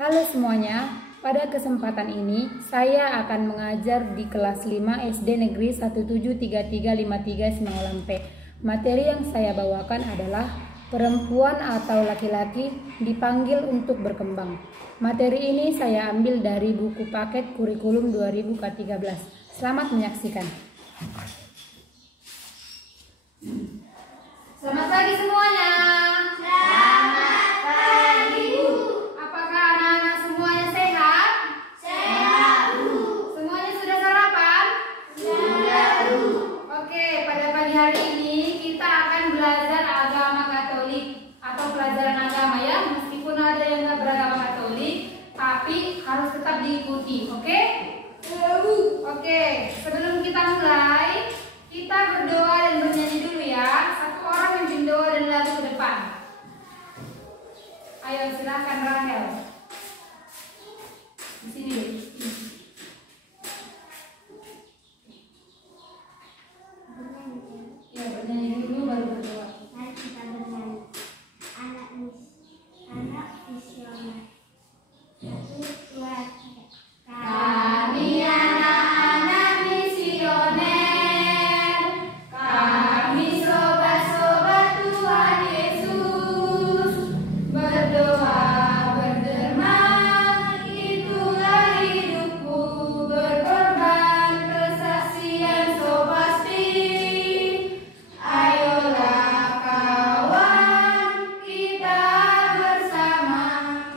Halo semuanya, pada kesempatan ini saya akan mengajar di kelas 5 SD Negeri 173353 Semangolampe. Materi yang saya bawakan adalah perempuan atau laki-laki dipanggil untuk berkembang. Materi ini saya ambil dari buku paket kurikulum 2013. Selamat menyaksikan. Selamat pagi semuanya. Selamat pagi, Bu. Apakah anak-anak semuanya sehat? Sehat, Bu. Semuanya sudah sarapan? Sudah, Bu. Oke, pada pagi hari ini kita akan belajar agama Katolik atau pelajaran agama ya. Meskipun ada yang nggak beragama Katolik, tapi harus tetap diikuti, oke? Oke, sebelum kita mulai, kita berdoa dan bernyanyi dulu ya. Satu orang mimpin doa dan lalu ke depan. Ayo silakan Rahel. Di sini dulu. Ya, bernyanyi dulu baru berdoa. Mari kita bernyanyi. Anak visioner. Satu, dua, tiga. Kami anak-anak misioner, kami sobat-sobat Tuhan Yesus, berdoa berderma, itulah hidupku, berkorban kesaksian so pasti. Ayolah kawan, kita bersama,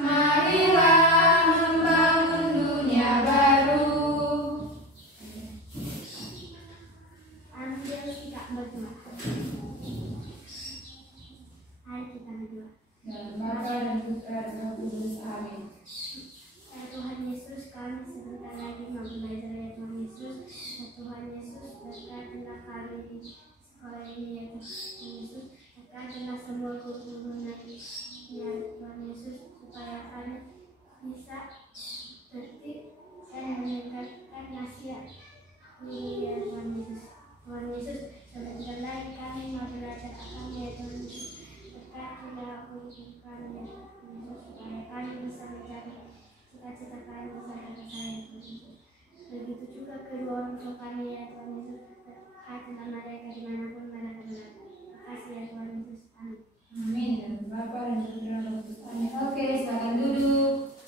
marilah membangun dunia baru. Ambil sikap berdoa. Mari kita berdoa. Dalam Bapa dan Putra dan Roh Kudus. Amin. Ya Tuhan Yesus, kami sebentar lagi mau belajar ya Tuhan Yesus. Ya Tuhan Yesus, berkatilah kami di sekolah ini ya Tuhan Yesus. Berkatilah semua guru-guru nanti ya Tuhan Yesus, supaya kami bisa tertib dan mendengarkan nasihat ya Tuhan Yesus. Tuhan Yesus, sebentar lagi kami mau belajar agama ya Tuhan Yesus. Berkatilah untuk kami ya Tuhan Yesus, supaya kami bisa mencari cita-cita kami bersama saya Tuhan Yesus. Begitu juga kedua orang tua kami ya Tuhan Yesus. Berkatilah mereka dimanapun mereka berada. Terima kasih ya Tuhan Yesus. Amin. Amin. Dalam Bapa dan Putra dan Roh Kudus. Amin. Oke, silakan duduk.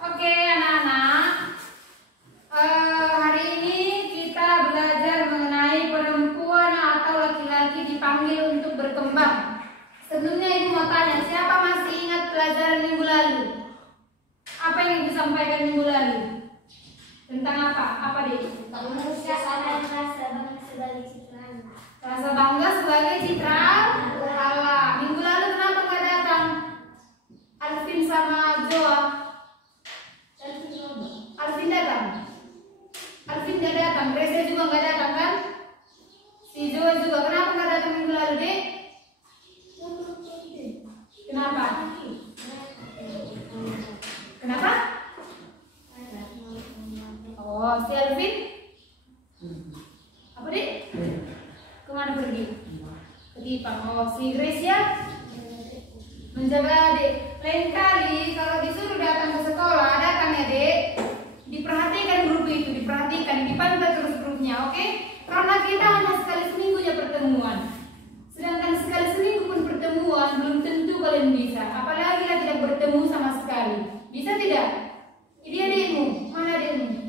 Oke, anak-anak. Hari ini kita belajar mengenai perempuan atau laki-laki dipanggil untuk berkembang. Sebelumnya Ibu mau tanya, siapa masih ingat pelajaran minggu lalu? Apa yang Ibu sampaikan minggu lalu? Tentang apa? Apa deh? Manusia ada rasa bangga sebagai ciptaan. Rasa bangga sebagai citra Allah. Minggu lalu kenapa nggak datang? Alvin sama Joa. Alvin datang. Alvin nggak datang. Reza juga nggak datang kan? Si Joa juga. Kenapa nggak datang minggu lalu deh? Kenapa? Kenapa? Oh, si Alvin? Apa deh? Kemana pergi? Pergi Pak. Oh, si Grace ya? Menjaga adik. Lain kali kalau disuruh datang ke sekolah, datang ya dek. Diperhatikan grup itu, diperhatikan, dipantau terus grupnya, oke? Karena kita hanya sekali seminggu ya pertemuan. Sedangkan sekali seminggu pun pertemuan belum tentu kalian bisa. Apalagi lah tidak bertemu sama sekali. Bisa tidak? Ini adikmu, mana adikmu?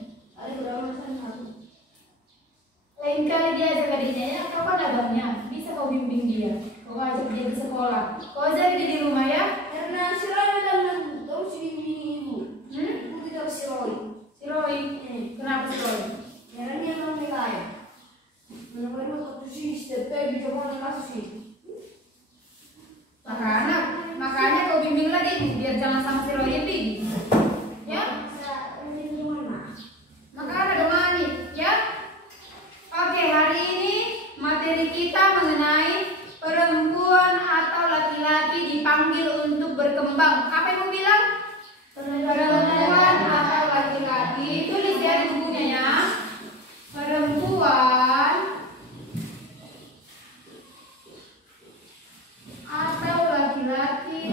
Lain kali dia ajak adiknya, ya kapan abangnya? Bisa kau bimbing dia. Kau ajak dia ke sekolah. Kau ajak dia di rumah ya. Karena selalu dalam tahu si ibu. Ibu tidak si Roy. Si Roy. Kenapa si Roy? Karena dia mau nilai. Menurut aku sih setiap di zaman kasus sih. Makanya kau bimbing lagi biar jangan sama si Roy ini. Ya? Makanya demani, ya? Oke, hari ini materi kita mengenai perempuan atau laki-laki dipanggil untuk berkembang. Apa yang mau bilang? Perempuan atau laki-laki. Tulis ya di bukunya ya. Perempuan atau laki-laki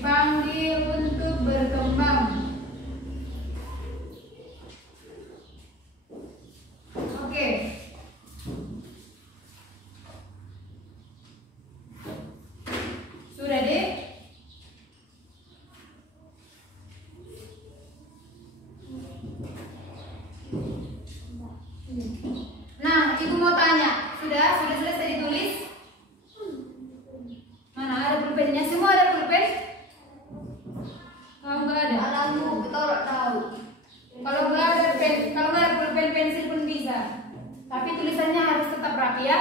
dipanggil untuk berkembang. Oke. Sudah deh. Nah, ibu mau tanya, sudah selesai ditulis? Mana ada pulpennya? Semua ada pulpen? Kalau nggak ada? Alamu, kita nggak tahu. Kalau nggak ada pulpen pensil pun bisa. Tapi tulisannya harus tetap rapi ya.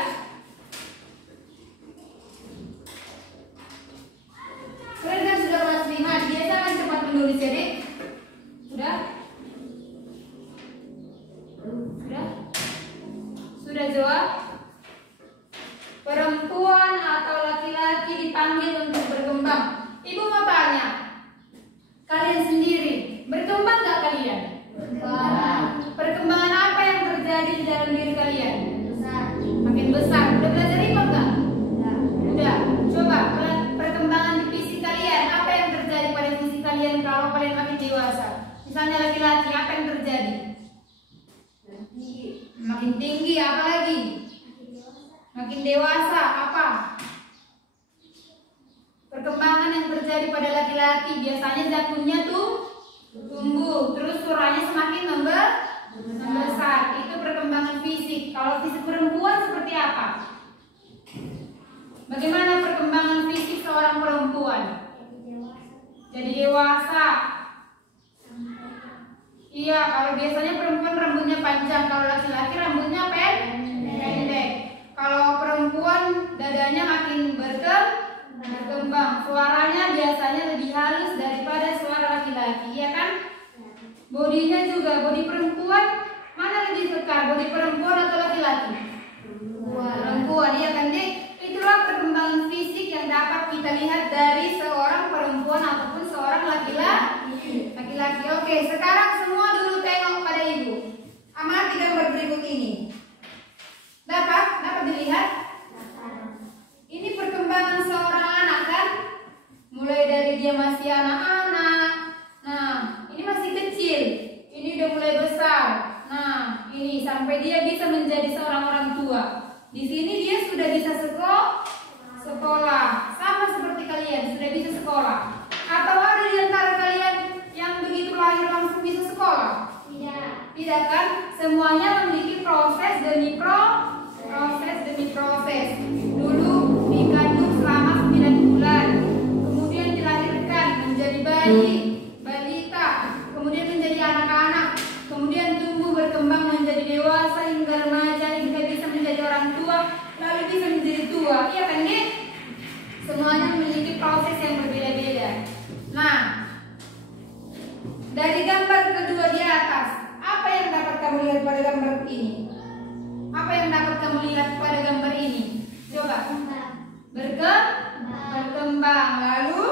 Kalian kan sudah kelas 5, biasa kan cepat menulis ya, Dek? Sudah? Sudah? Sudah jawab? Perempuan atau laki-laki dipanggil untuk berkembang. Ibu mau tanya, kalian sendiri berkembang nggak kalian? Perkembangan apa yang terjadi di dalam diri kalian? Makin besar. Udah belajar IPA nggak? Udah. Coba perkembangan di fisik kalian, apa yang terjadi pada fisik kalian kalau kalian makin dewasa? Misalnya laki-laki, apa yang terjadi? Makin tinggi, apa lagi? Makin dewasa, apa? Perkembangan yang terjadi pada laki-laki biasanya dagunya tumbuh, terus suaranya semakin membesar. Itu perkembangan fisik. Kalau fisik perempuan seperti apa? Bagaimana perkembangan fisik seorang perempuan? Jadi dewasa. Iya, kalau biasanya perempuan rambutnya panjang, kalau laki-laki rambutnya pendek. Kalau perempuan dadanya makin berkembang, suaranya biasanya lebih halus daripada suara laki-laki, ya kan? Bodinya juga, bodi perempuan mana lebih kekar, bodi perempuan atau laki-laki? Perempuan, iya kan, Dek? Itulah perkembangan fisik yang dapat kita lihat dari seorang perempuan ataupun seorang laki-laki. Oke, sekarang semua dulu tengok pada ibu. Amati gambar berikut ini. Dapat dilihat? Ini perkembangan seorang anak kan? Mulai dari dia masih anak-anak. Nah, ini masih kecil. Ini udah mulai besar. Nah, ini sampai dia bisa menjadi seorang orang tua. Di sini dia sudah bisa sekolah. Sama seperti kalian, sudah bisa sekolah. Atau ada di antara kalian yang begitu lahir langsung bisa sekolah? Tidak kan? Semuanya memiliki proses demi proses. Dulu dikandung selama 9 bulan, kemudian dilahirkan menjadi bayi, balita, kemudian menjadi anak-anak, kemudian tumbuh berkembang menjadi dewasa hingga remaja, hingga bisa menjadi orang tua, lalu bisa menjadi tua. Iya kan, Dek? Semuanya memiliki proses yang berbeda-beda. Nah, dari gambar kedua di atas, apa yang dapat kamu lihat pada gambar ini? Apa yang dapat kamu lihat pada gambar ini? Coba. Berkembang. Lalu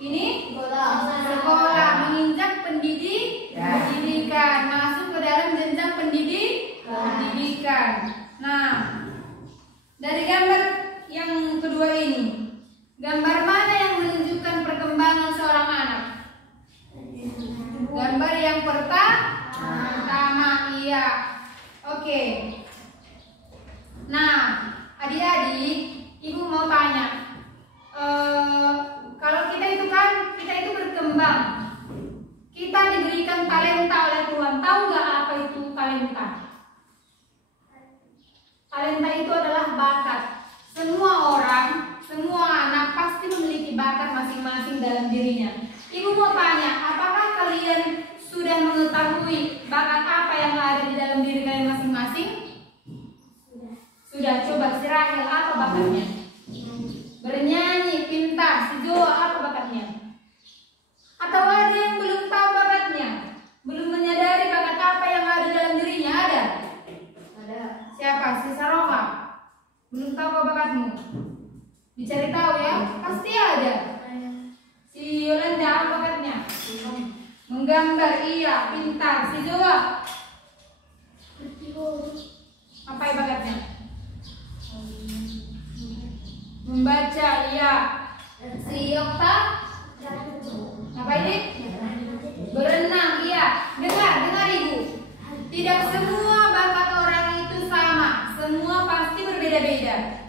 ini sekolah, menginjak pendidikan, masuk ke dalam jenjang pendidikan. Nah, dari gambar yang kedua ini, gambar mana yang menunjukkan perkembangan seorang anak? Gambar yang pertama, iya. Oke. Nah, adik-adik, ibu mau tanya, kalau kita itu berkembang, kita diberikan talenta oleh Tuhan. Tahu nggak apa itu talenta? Talenta itu adalah bakat. Semua orang, semua anak pasti memiliki bakat masing-masing dalam dirinya. Ibu mau tanya, apakah kalian sudah mengetahui bakat apa yang ada di dalam diri kalian masing-masing? Sudah. Coba si Rahel, apa bakatnya? Bernyanyi, pintar. Si Joa, apa bakatnya? Atau ada yang belum tahu bakatnya? Belum menyadari bakat apa yang ada dalam dirinya? Ada? Siapa? Si Saroha. Belum tahu apa bakatmu? Dicari tahu ya? Pasti ada. Si Yolanda, apa bakatnya? Menggambar, iya, pintar. Si Joa, apa bakatnya? Membaca, iya. Si Okta apa ini? Berenang, iya. Dengar ibu. Tidak semua bakat orang itu sama. Semua pasti berbeda-beda.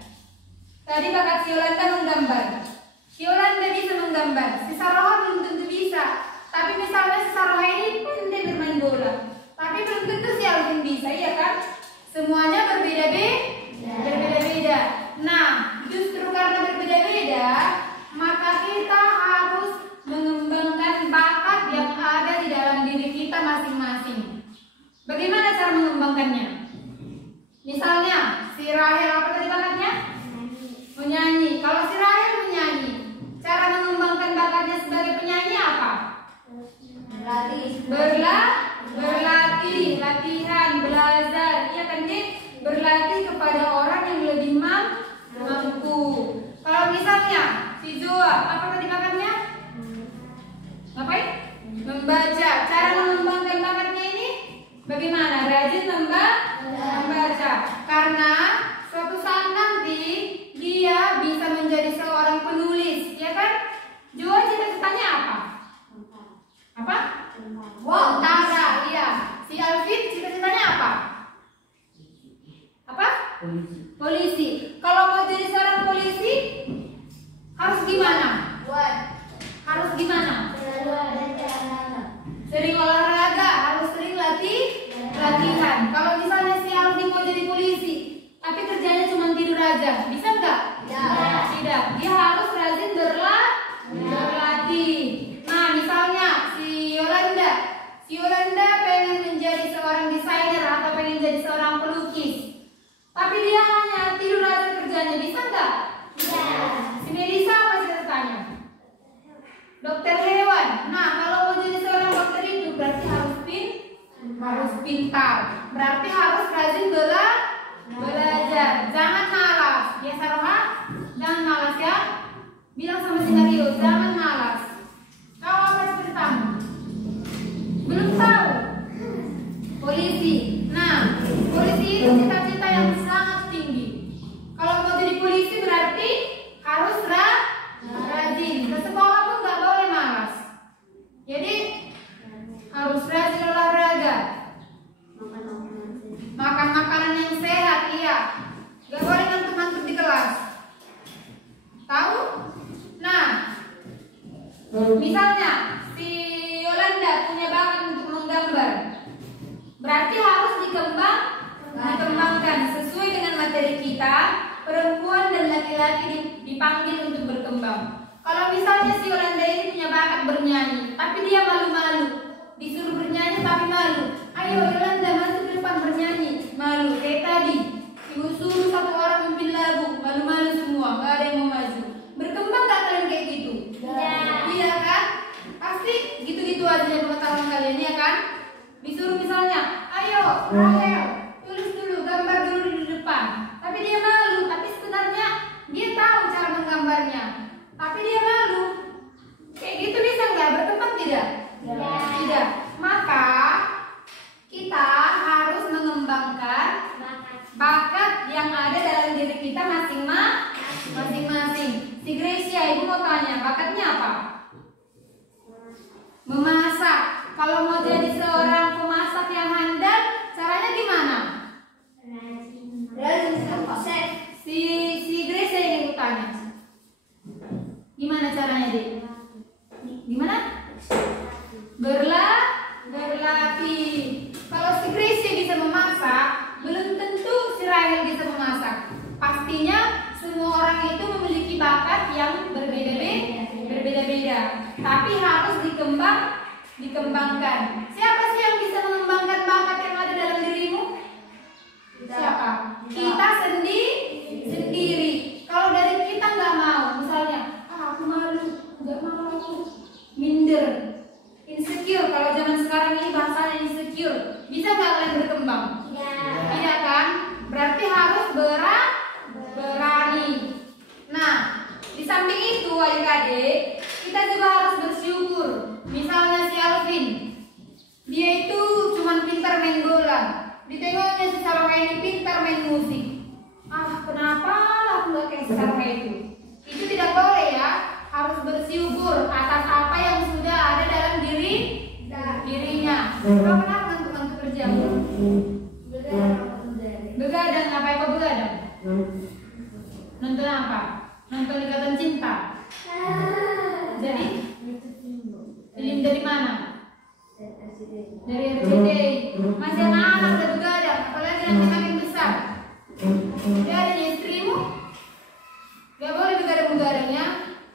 Tadi bakat si Yolanda menggambar. Si Yolanda bisa menggambar. Si Saroha belum tentu bisa. Tapi misalnya si Saroha ini pandai bermain bola. Tapi belum tentu si Alvin bisa, iya kan? Semuanya berbeda-beda. Nah, justru karena berbeda-beda, maka kita harus mengembangkan bakat yang ada di dalam diri kita masing-masing. Bagaimana cara mengembangkannya? Misalnya, si Rahel apa tadi bakatnya? Menyanyi. Kalau si Rahel menyanyi, cara mengembangkan bakatnya sebagai penyanyi apa? Berlatih, latihan, belajar. Iya kan, Dik? Berlatih kepada orang yang lebih mampu. Kalau misalnya si Joa, apa tadi bakatnya? Ngapain? Membaca. Cara mengembangkan bakatnya ini bagaimana? Rajin membaca. Karena suatu saat nanti dia bisa menjadi seorang penulis, ya kan? Joa cita-citanya apa? Apa? Tentara, iya. Si Alvin cita-citanya apa? Apa? Polisi. Kalau mau jadi seorang polisi harus gimana? Harus gimana? Sering olahraga, harus sering latihan. Kalau misalnya si Alvin mau jadi polisi, tapi kerjanya cuma tidur aja, bisa nggak? Tidak. Dia harus rajin berlatih. Nah, misalnya si Yolanda pengen menjadi seorang desainer atau pengen jadi seorang pelukis, tapi dia hanya tidur aja kerjanya, bisa nggak? Si Melisa apa ceritanya? Dokter hewan. Nah, kalau mau jadi seorang dokter itu berarti harus pintar. Berarti harus rajin belajar. Jangan malas. Ya Saroha, jangan malas ya. Bilang sama si Mario, jangan malas. Kau apa ceritamu? Belum tahu. Polisi. Nah, polisi itu cita-cita yang sangat tinggi. Kalau mau jadi polisi berarti harus rajin. Ke sekolah pun nggak boleh malas. Jadi harus rajin olahraga. Makan makanan yang sehat, iya. Gak boleh ngantuk-ngantuk di kelas. Tahu? Nah, misalnya si Yolanda punya bakat untuk menggambar, berarti harus dikembangkan sesuai dengan materi kita. Perempuan dan laki-laki dipanggil untuk berkembang. Kalau misalnya si Yolanda ini punya bakat bernyanyi, tapi dia malu-malu, disuruh bernyanyi tapi malu. Ayo Yolanda masuk ke depan bernyanyi, malu. Kayak tadi, ibu suruh satu orang memimpin lagu, malu-malu semua, gak ada yang mau maju. Berkembang gak kalian kayak gitu? Iya kan? Pasti gitu-gitu aja pengetahuan kalian, ya kan? Disuruh misalnya, ayo Rahel, tulis dulu, gambar dulu di depan. Tapi dia malu, tapi sebenarnya dia tahu cara menggambarnya. Tapi dia malu. Kayak gitu bisa nggak? Berkembang tidak? Tidak. Maka kita harus mengembangkan bakat yang ada dalam diri kita masing-masing. Si Gracia, ibu mau tanya, bakatnya apa? Memasak. Kalau mau jadi seorang pemasak yang handal, caranya gimana? Si Gracia yang ibu tanya. Gimana caranya, Dek? Gimana? Berlatih. Kalau si Gracia bisa memasak, belum tentu si Rahel bisa memasak. Pastinya semua orang itu memiliki bakat yang berbeda-beda. Tapi harus dikembangkan. Siapa sih yang bisa mengembangkan bakat yang ada dalam dirimu? Siapa? Kita sendiri. Kalau dari kita nggak mau, misalnya, aku malu, nggak mau aku, minder, insecure. Kalau zaman sekarang ini bahasanya insecure, bisa nggak kalian berkembang? Tidak kan? Berarti harus berani. Nah, di samping itu adik-adik, kita juga harus bersyukur. Misalnya si Alvin, dia itu cuma pintar main bola. Ditengoknya si Saroha ini pintar main musik. Kenapa aku nggak kayak si Saroha itu? Itu tidak boleh ya. Jadi film dari mana? Dari RCTI. Masih anak-anak udah begadang, apalagi nanti makin besar. Dia adanya istrimu, gak boleh begadang-begadang ya.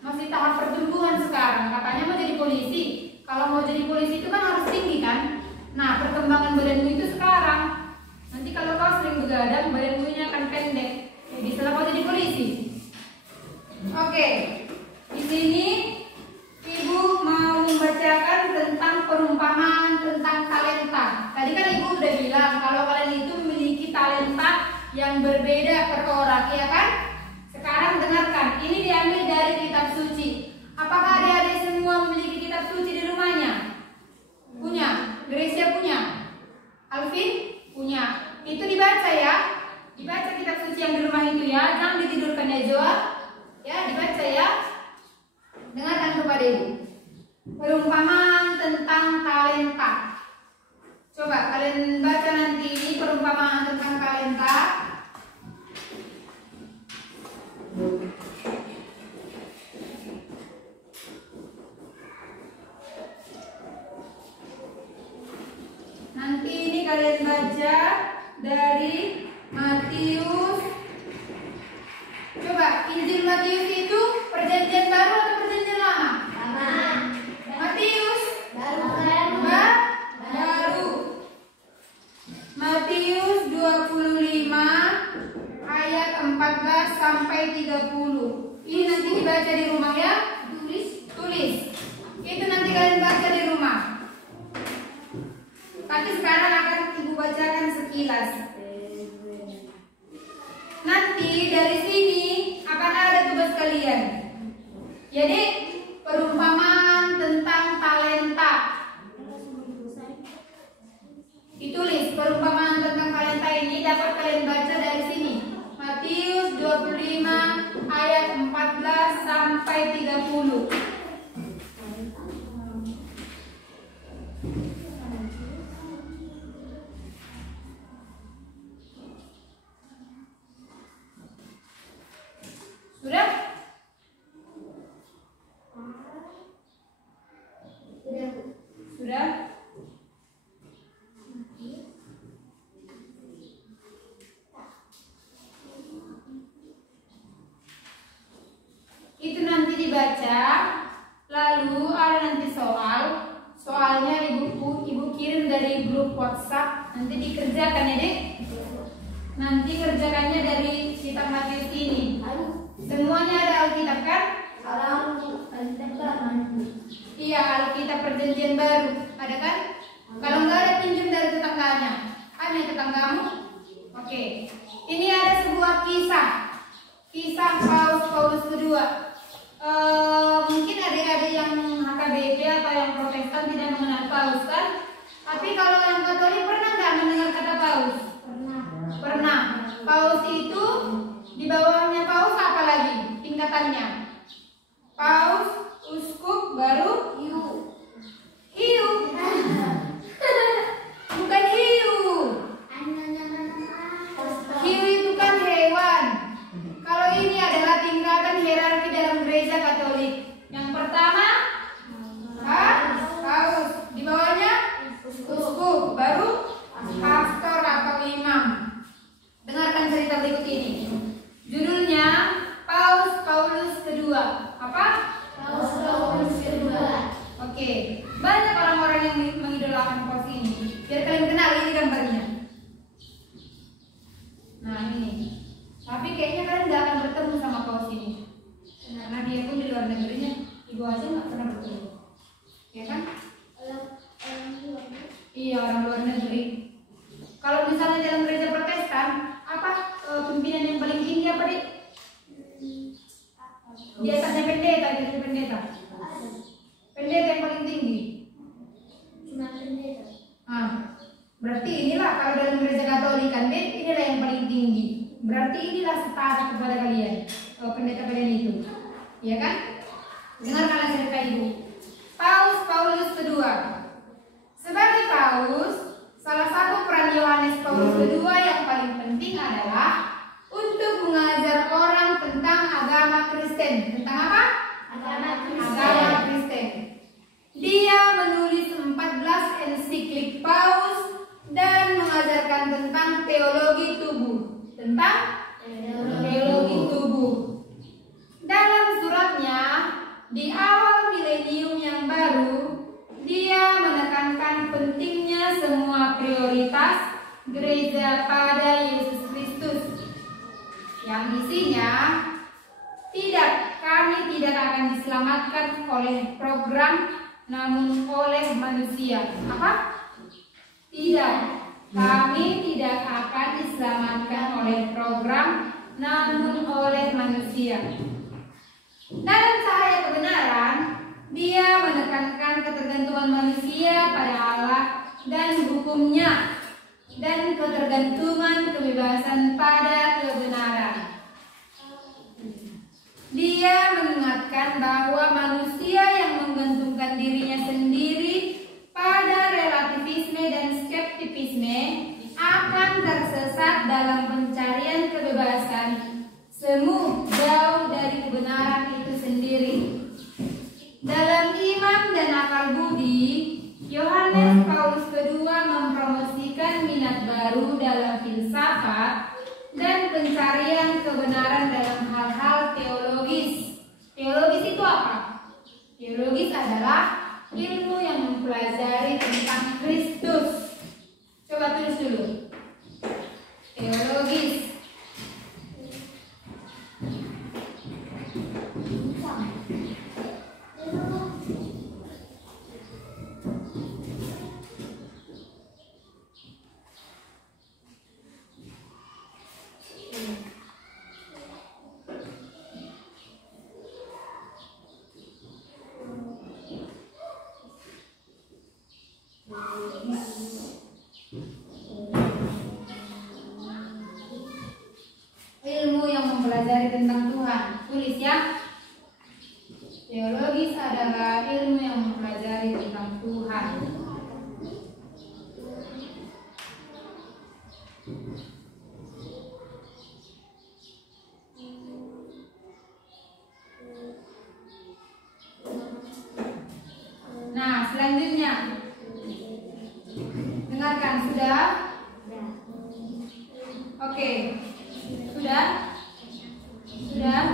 Masih tahap pertumbuhan sekarang. Katanya mau jadi polisi. Kalau mau jadi polisi itu kan harus tinggi kan. Nah, perkembangan badanmu itu sekarang. Nanti kalau kau sering begadang, badanmu ini akan pendek. Jadi setelah kau jadi polisi. Oke, di sini Ibu mau membacakan tentang perumpamaan tentang talenta. Tadi kan Ibu udah bilang kalau kalian itu memiliki talenta yang berbeda per orang, ya kan? Sekarang dengarkan, ini diambil dari kitab suci. Apakah adik-adik semua memiliki kitab suci di rumahnya? Punya? Gracia punya? Alvin? Punya. Itu dibaca ya. Dibaca kitab suci yang di rumah itu ya. Jangan ditidurkan ya Joa. Ya, dibaca ya. Dengarkan kepada Ibu. Perumpamaan tentang talenta. Coba kalian baca nanti ini perumpamaan tentang talenta. Nanti ini kalian baca dari Matius. Coba Injil Matius itu perjanjian baru atau perjanjian lama? Lama. Matius Baru. baru. Matius 25 ayat 14 sampai 30. Ini nanti dibaca di rumah ya. Tulis. Itu nanti kalian baca di rumah. Tapi sekarang akan Ibu bacakan sekilas. Nanti dari sini akan ada tugas kalian. Jadi perumpamaan tentang talenta. Ditulis perumpamaan tentang talenta ini dapat kalian baca dari sini. Matius 25 ayat 14 sampai 30. Sudah? Sudah? Itu nanti dibaca, lalu ada nanti soalnya ibu kirim dari grup WhatsApp, nanti dikerjakan ya Dek. Nanti kerjakannya dari kitab Matius ini. Semuanya ada Alkitab kan? Iya, Alkitab perjanjian baru ada kan? Kalau nggak ada pinjam dari tetangganya. Ada tetanggamu? Oke. Ini ada sebuah kisah Paulus kedua. Mungkin adik-adik yang HKBP atau yang Protestan tidak mengenal Paulus kan? Tapi kalau yang Katolik pernah nggak mendengar kata Paulus? Pernah. Paulus itu di bawahnya Paulus apa lagi tingkatannya? Paus, uskup, baru hiu. Bukan hiu. Hiu itu kan hewan. Kalau ini adalah tingkatan hierarki dalam gereja Katolik. Yang pertama paus, di bawahnya uskup, baru pastor atau imam. Dengarkan cerita berikut ini. Judulnya Paulus kedua. Apa? Paulus kedua. Oke. Banyak orang-orang yang mengidolakan Paulus ini. Biar kalian kenal ini gambarnya. Nah ini. Tapi kayaknya kalian gak akan bertemu sama Paulus ini. Karena dia pun di luar negerinya. Ibu aja gak pernah bertemu. Ya kan? Iya, orang luar negeri. Kalau misalnya dalam gereja Protestan, apa pimpinan yang paling tinggi apa Dik? Di atasnya pendeta, pendeta yang paling tinggi. Cuma pendeta. Berarti inilah kalau dalam gereja Katolik kan, inilah yang paling tinggi. Berarti inilah setara kepada kalian, pendeta kalian itu, ya kan? Dengarkanlah cerita Ibu. Paulus kedua. Sebagai Paulus, salah satu peran Yohanes Paulus kedua yang paling penting adalah untuk mengajar orang tentang agama Kristen. Tentang apa? mengajarkan tentang teologi tubuh. Tentang teologi tubuh. Dalam suratnya di awal milenium yang baru, dia menekankan pentingnya semua prioritas gereja pada Yesus Kristus, yang isinya kami tidak akan diselamatkan oleh program, namun oleh manusia. Apa? Tidak, kami tidak akan diselamatkan oleh program, namun oleh manusia. Dalam cahaya kebenaran, dia menekankan ketergantungan manusia pada Allah dan hukumnya, dan ketergantungan kebebasan pada kebenaran. Dia mengingatkan bahwa manusia yang menggantungkan dirinya sendiri pada relativisme dan skeptisisme akan tersesat dalam pencarian kebebasan semu jauh dari kebenaran itu sendiri. Dalam iman dan akal budi, Yohanes Paulus II mempromosikan minat baru dalam filsafat dan pencarian kebenaran dalam hal-hal teologis. Teologis itu apa? Teologis adalah ilmu yang mempelajari tentang Kristus. Coba tulis dulu. Teologis. Ilmu yang mempelajari tentang Tuhan. Tulis ya. Teologis adalah ilmu yang mempelajari tentang Tuhan. Nah, selanjutnya dengarkan, sudah? Oke. Sudah? Sudah?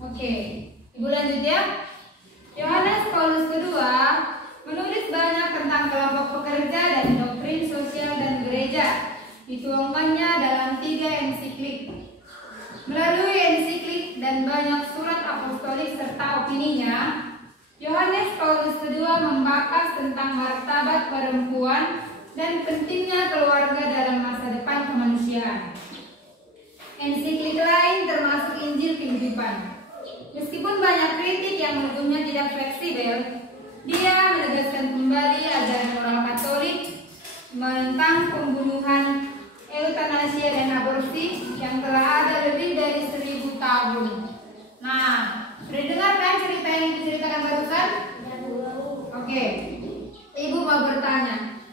Oke. Ibu lanjut ya. Yohanes Paulus II menulis banyak tentang kelompok pekerja dan doktrin sosial dan gereja. Dituangkannya dalam 3 ensiklik. Melalui ensiklik dan banyak surat apostolik serta opininya, Yohanes Paulus II membahas tentang martabat perempuan dan pentingnya keluarga dalam masa depan kemanusiaan. Ensiklik lain termasuk Injil Kehidupan. Meskipun banyak kritik yang menurutnya tidak fleksibel, dia menegaskan kembali ajaran moral Katolik tentang pembunuhan, eutanasia dan aborsi yang telah ada lebih dari 1000 tahun. Nah, sudah dengar kan cerita yang diceritakan barusan? Oke. Ibu mau bertanya,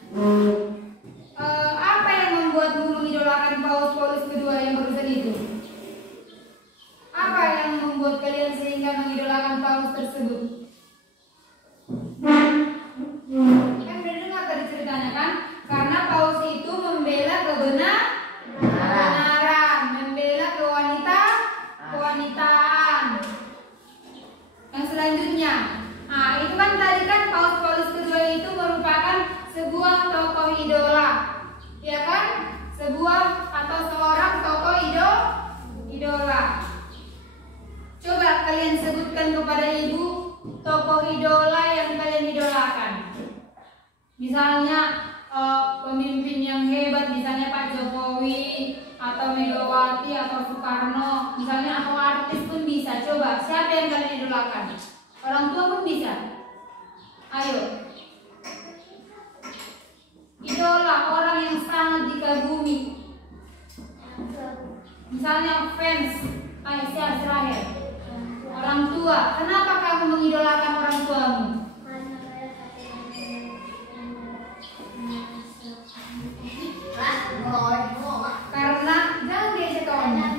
apa yang membuatmu mengidolakan Paulus II yang barusan itu? Apa yang membuat kalian sehingga mengidolakan Paulus tersebut? Kan udah dengar tadi ceritanya kan? Karena Paulus itu membela kebenaran, membela kewanitaan. Yang selanjutnya, nah itu kan tadi kan Paulus II itu merupakan sebuah tokoh idola, ya kan? Sebuah atau seorang tokoh idola. Coba kalian sebutkan kepada ibu tokoh idola yang kalian idolakan. Misalnya pemimpin yang hebat, misalnya Pak Jokowi atau Megawati atau Soekarno, misalnya, atau artis pun bisa. Coba siapa yang kalian idolakan? Orang tua pun bisa. Ayo. Idola, orang yang sangat dikagumi. Misalnya fans, Aisyah Israel. Orang tua, kenapa kamu mengidolakan orang tuamu? Karena jangan diajak kawannya.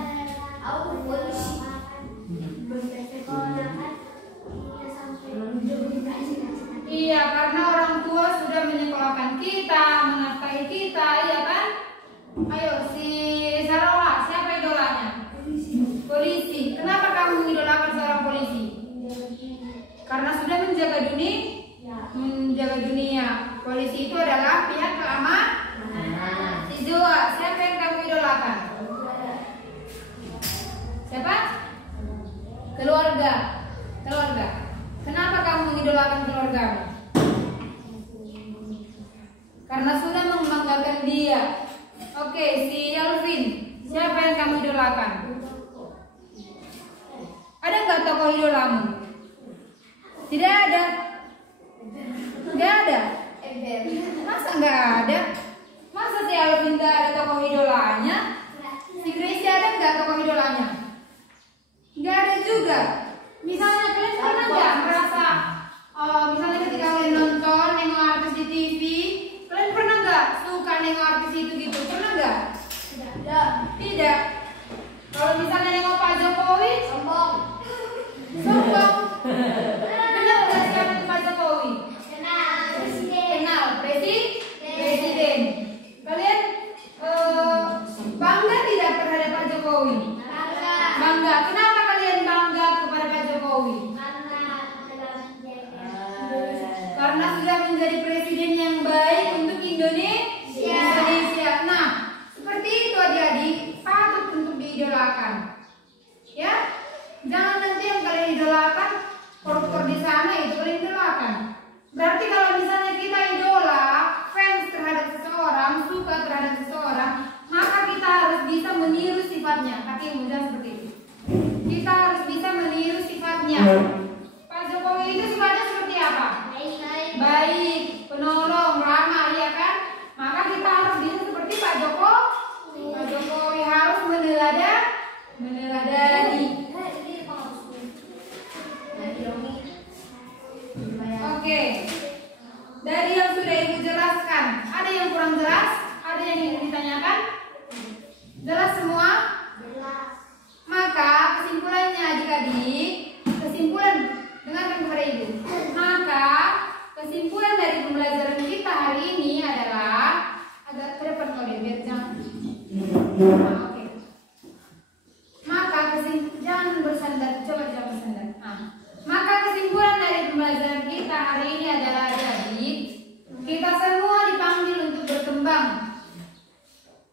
Polisi. Kenapa kamu mengidolakan seorang polisi? Karena sudah menjaga dunia. Polisi itu adalah pihak keamanan. Si Joa, siapa yang kamu idolakan? Siapa? Keluarga. Kenapa kamu mengidolakan keluargamu? Karena sudah membanggakan dia. Oke, si Alvin, siapa yang kamu idolakan? Ada nggak tokoh idolamu? Tidak ada. Nggak ada. Masa nggak ada? Masa si Alvin nggak ada tokoh idolanya? Si Gracie ada nggak tokoh idolanya? Nggak ada juga. Misalnya kalian pernah nggak merasa, misalnya ketika kalian nonton nengok artis di TV, kalian pernah nggak suka nengok artis itu gitu? Pernah nggak? Tidak. Kalau misalnya nengok Pak Jokowi, sombong. Benar nggak siapa itu Pak Jokowi? Kenal. Presiden. Kalian bangga tidak terhadap Pak Jokowi? Bangga. Kenapa kalian bangga kepada Pak Jokowi? Karena sudah menjadi presiden yang baik untuk Indonesia. Nah, seperti itu adik-adik, patut untuk diidolakan. Ya, jangan nanti yang kalian idolakan koruptor di sana itu kalian idolakan. Berarti kalau misalnya kita idola, fans terhadap seseorang, suka terhadap seseorang, maka kita harus bisa meniru sifatnya. Kaki mudah seperti itu. Kita harus bisa meniru sifatnya. Pak Jokowi itu sifatnya seperti apa? Baik, penolong, ramah, ya kan? Maka kita harus bisa seperti Pak Jokowi. Pak Jokowi harus meneladani. Oke. Dari yang sudah Ibu jelaskan, ada yang kurang jelas? Ada yang ingin ditanyakan? Jelas semua? Maka kesimpulannya adik-adik, dengarkan kepada Ibu. Maka kesimpulan dari pembelajaran kita hari ini adalah agak ke depan kalau biar jangan. Oke. Maka jangan bersandar, coba jangan bersandar. Maka kesimpulan dari pembelajaran kita hari ini adalah adik-adik, kita semua dipanggil untuk berkembang.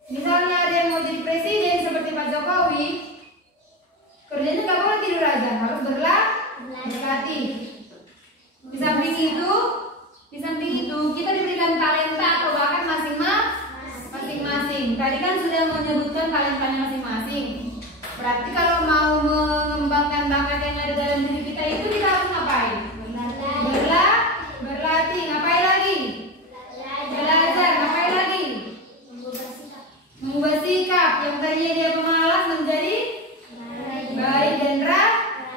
Misalnya ada yang mau jadi presiden seperti Pak Jokowi, kerjanya nggak boleh tidur aja, harus berlatih. Di samping itu kita diberikan talenta atau bakat masing-masing. Tadi kan sudah menyebutkan talentanya masing-masing. Berarti kalau mau mengembangkan bakat yang ada dalam diri kita itu kita harus ngapain? Berlatih. Ngapain lagi? Belajar. Ngapain lagi? Mengubah sikap. Yang tadinya dia pemalas menjadi baik dan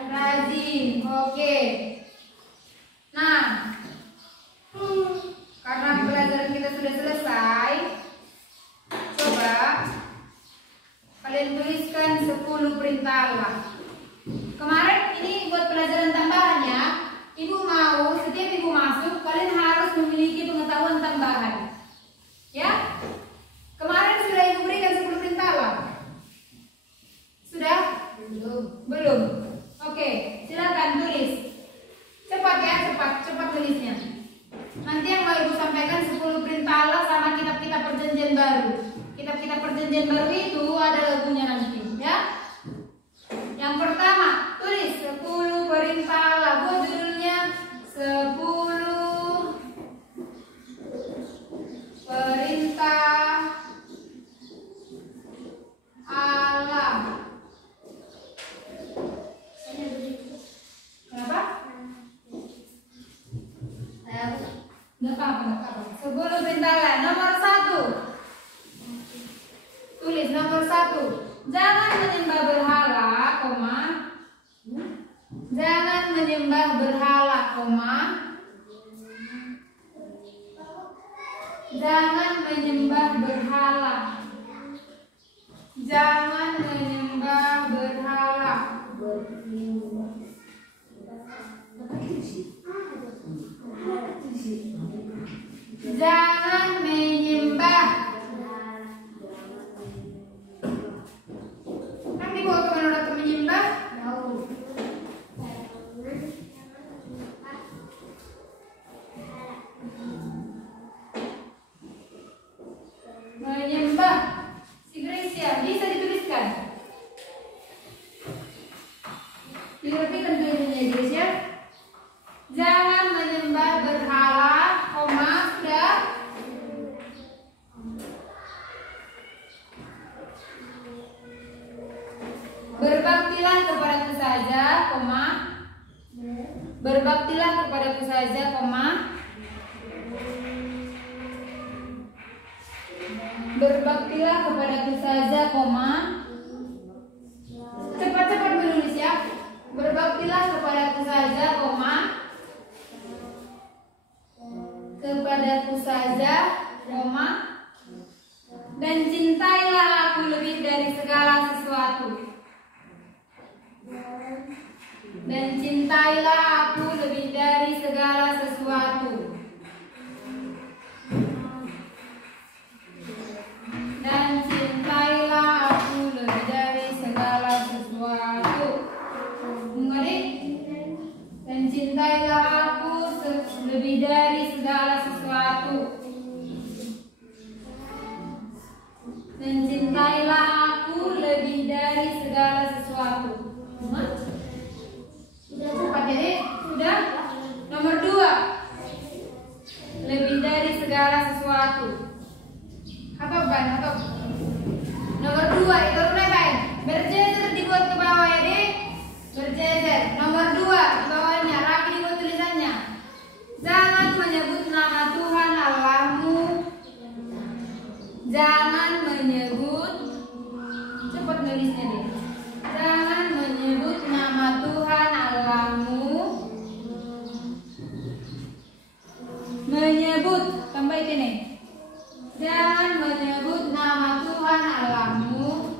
rajin. Oke. Nah, karena pembelajaran kita sudah selesai, coba kalian tuliskan 10 perintah Allah. Kemarin ini buat pelajaran tambahannya, Ibu mau setiap Ibu masuk kalian harus memiliki pengetahuan tambahan. Ya? Kemarin sudah Ibu berikan 10 perintah Allah. Sudah? Belum. Oke, silakan tulis. Cepat ya, cepat tulisnya. Nanti yang mau Ibu sampaikan 10 perintah Allah sama kitab-kitab perjanjian baru. Kitab-kitab perjanjian baru itu ada lagunya nanti, ya. Yang pertama, tulis 10 perintah Allah. Buat judulnya 10 perintah Allah. Kenapa? Enggak apa-apa. 10 perintah Allah. Nomor 1. Tulis nomor 1. Jangan menyembah berhala, jangan menyembah berhala, jangan menyembah berhala. Jangan menyembah berhala. Jangan menyembah. Kan di bawah teman orang menyembah. Dirapikan tulisannya guys ya. Jangan menyembah berhala, koma, sudah. Berbaktilah kepadaku saja, koma. Berbaktilah kepadaku saja, koma. Berbaktilah kepadaku saja, koma. Cepat-cepat menulis ya. Berbaktilah kepadaku saja, koma. Kepadaku saja, koma. Dan cintailah aku lebih dari segala sesuatu. Dan cintailah aku lebih dari segala sesuatu. Dan cintailah aku lebih dari segala sesuatu. Mengerti? Dan cintailah aku lebih dari segala sesuatu. Dan cintailah aku lebih dari segala sesuatu. Sudah cepat jadi? Sudah? Nomor 2. Lebih dari segala sesuatu. Apa ban? Apa? Nomor 2 itu mulai. Berjejer dibuat ke bawah ya deh. Berjejer. Nomor 2 di bawahnya rapi dibuat tulisannya. Jangan menyebut nama Tuhan Allahmu. Jangan menyebut. Cepat nulisnya deh. Jangan menyebut nama Tuhan Allahmu. Menyebut. Tambah ini. Jangan menyebut nama Tuhan Allahmu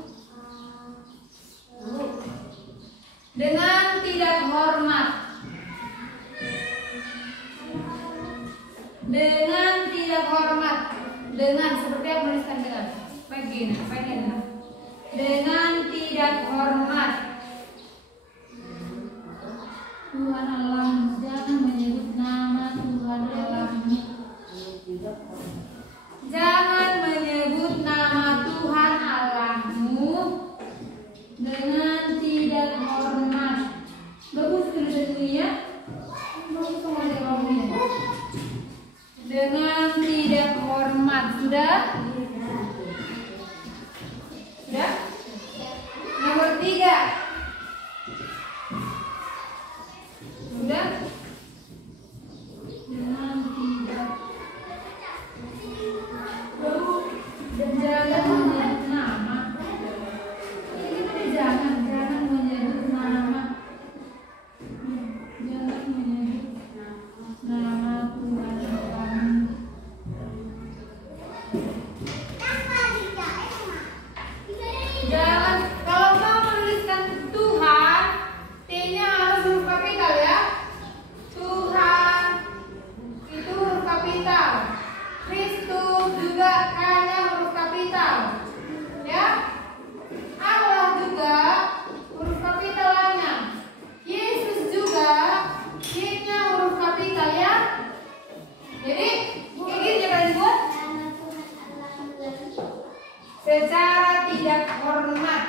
dengan tidak hormat. Dengan tidak hormat. Dengan seperti apa menuliskan dengan? Begini, begini. Dengan tidak hormat. Tuhan Allahmu, jangan menyebut nama Tuhan Allahmu. Jangan menyebut nama Tuhan Allahmu dengan tidak hormat. Bagus tulisan ini ya. Bagus sama dia. Dengan tidak hormat. Sudah? Sudah? Nomor 3. Sudah? Dengan tidak. Jangan menyebut nama. Ini jangan menyebut nama. Jangan menyebut nama Tuhan Allahmu. Jangan, kalau mau menuliskan Tuhan, T-nya harus huruf kapital ya. Tuhan itu huruf kapital. Kristus juga K-nya huruf kapital. Ya. Allah juga huruf kapitalnya. Yesus juga Y-nya huruf kapital ya. Jadi kayak gini ya kalian buat. Secara tidak hormat.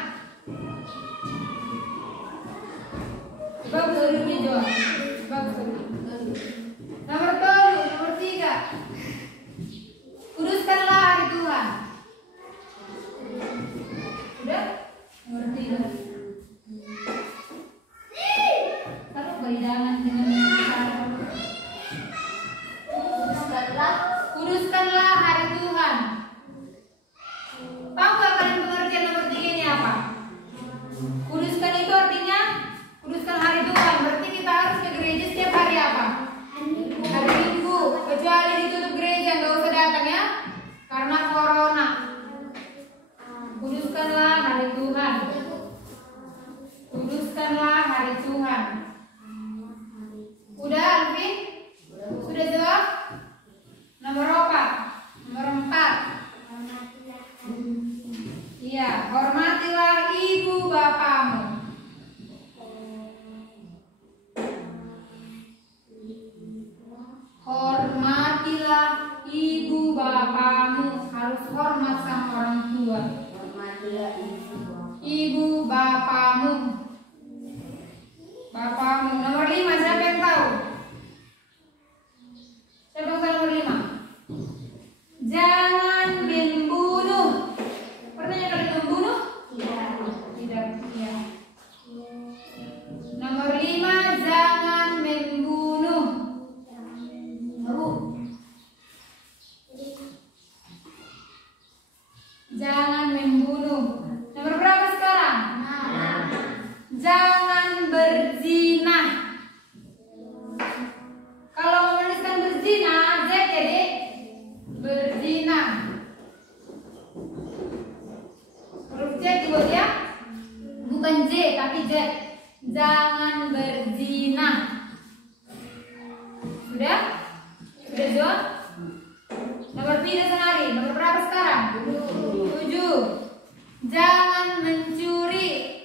Bagus hurufnya juga. Bagus. Nomor 3. Kuduskanlah hari Tuhan. Sudah? Nomor 3. Kalau beridangan dengan kuduskanlah hari Tuhan. Tahu gak kalian pengertian nomor 3 ini apa? Kuduskan itu artinya kuduskan hari Tuhan. Berarti kita harus ke gereja setiap hari apa? Hari Minggu. Kecuali ditutup gereja nggak usah datang ya, karena corona. Kuduskanlah hari Tuhan. Kuduskanlah hari Tuhan. Udah Alvin? Sudah jawab? Nomor apa? Nomor 4. Iya, hormatilah ibu bapamu. Hormatilah ibu bapamu. Harus hormat sama orang tua. Ibu bapamu. Jangan berzina. Kalau menuliskan berzina, Z ya dek. Berzina. Huruf Z dibuat ya. Bukan J tapi Z. Jangan berzina. Sudah? Sudah jawab? Nomor pilih senari. Nomor berapa sekarang? 7. Jangan mencuri.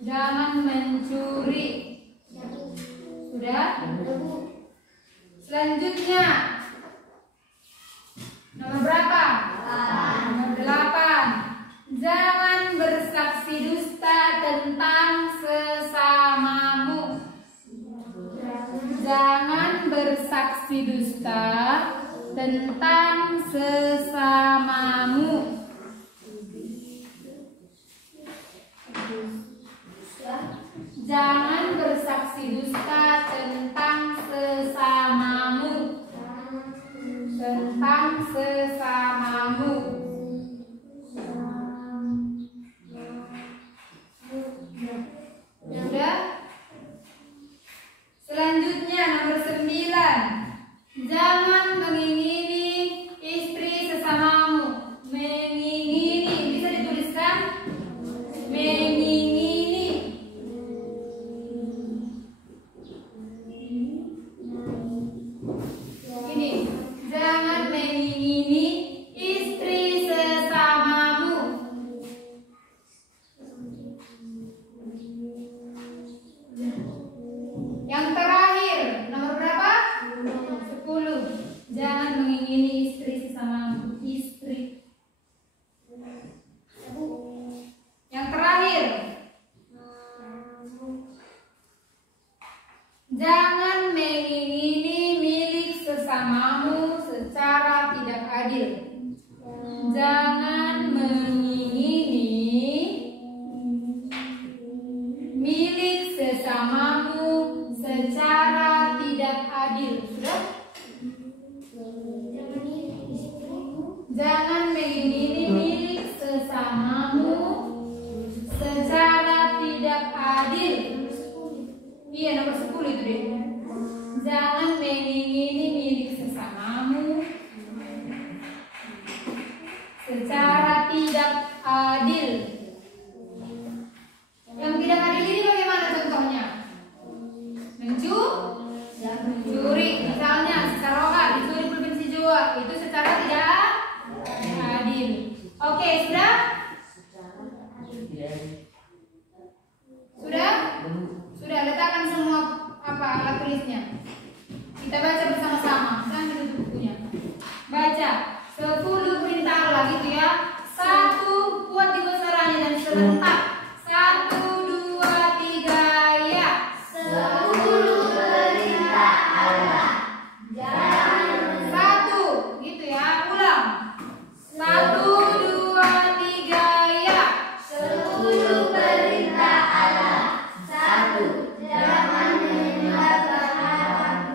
Jangan mencuri. Sudah? Selanjutnya nomor berapa? Nomor 8. Jangan bersaksi dusta tentang sesamamu. Jangan bersaksi dusta tentang sesamamu. Jangan bersaksi dusta tentang sesamamu. Tentang sesamamu. Sudah? Selanjutnya nomor 9. Jangan mengingini istri sesamamu. Mengingini bisa dituliskan mengingini. Ini jangan mengingini istri sesamamu. Yang terakhir nomor berapa? 10. Jangan mengingini istri sesamamu. Istri. Yang terakhir, jangan mengingini milik sesamamu secara tidak adil. Jangan mengingini milik sesamamu secara tidak adil. Sudah? Jangan mengingini milik sesamamu secara tidak adil. Iya, nomor 10 itu deh. Jangan mengingini milik sesamamu secara tidak adil. Yang tidak adil ini bagaimana contohnya? Mencuri, misalnya secara dicuri provinsi Jawa, itu secara tidak adil. Oke, sudah? Sudah? Sudah, letakkan semua alat tulisnya. Kita baca bersama-sama. Sambil tutup bukunya. Baca 10 perintah Allah gitu ya. 1 kuat di suaranya dan serentak. 1, 2, 3 ya. 10 perintah Allah. Jangan 1 gitu ya. Ulang. 1, 2, 3 ya. 10 perintah Allah. 1. Jangan menyembah berhala,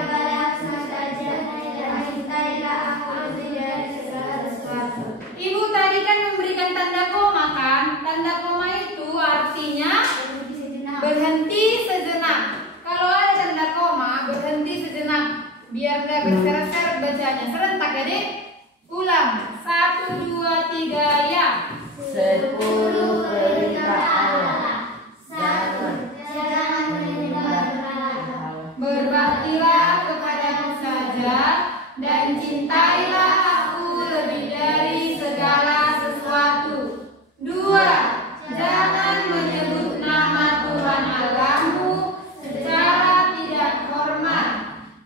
kepada semesta dan cintailah aku lebih dari segala sesuatu. Ibu tadi kan memberikan tanda koma kan? Tanda koma itu artinya berhenti sejenak. Kalau ada tanda koma, berhenti sejenak. Biar gak berseret-seret bacanya. Serentak ya dek? Ulang. 1, 2, 3 ya. 10 perintah Allah. 1. Jangan menyembah berhala. Berbaktilah kepadaku saja dan cintailah aku lebih dari segala sesuatu. 2. Jangan menyebut nama Tuhan Allahmu secara tidak hormat.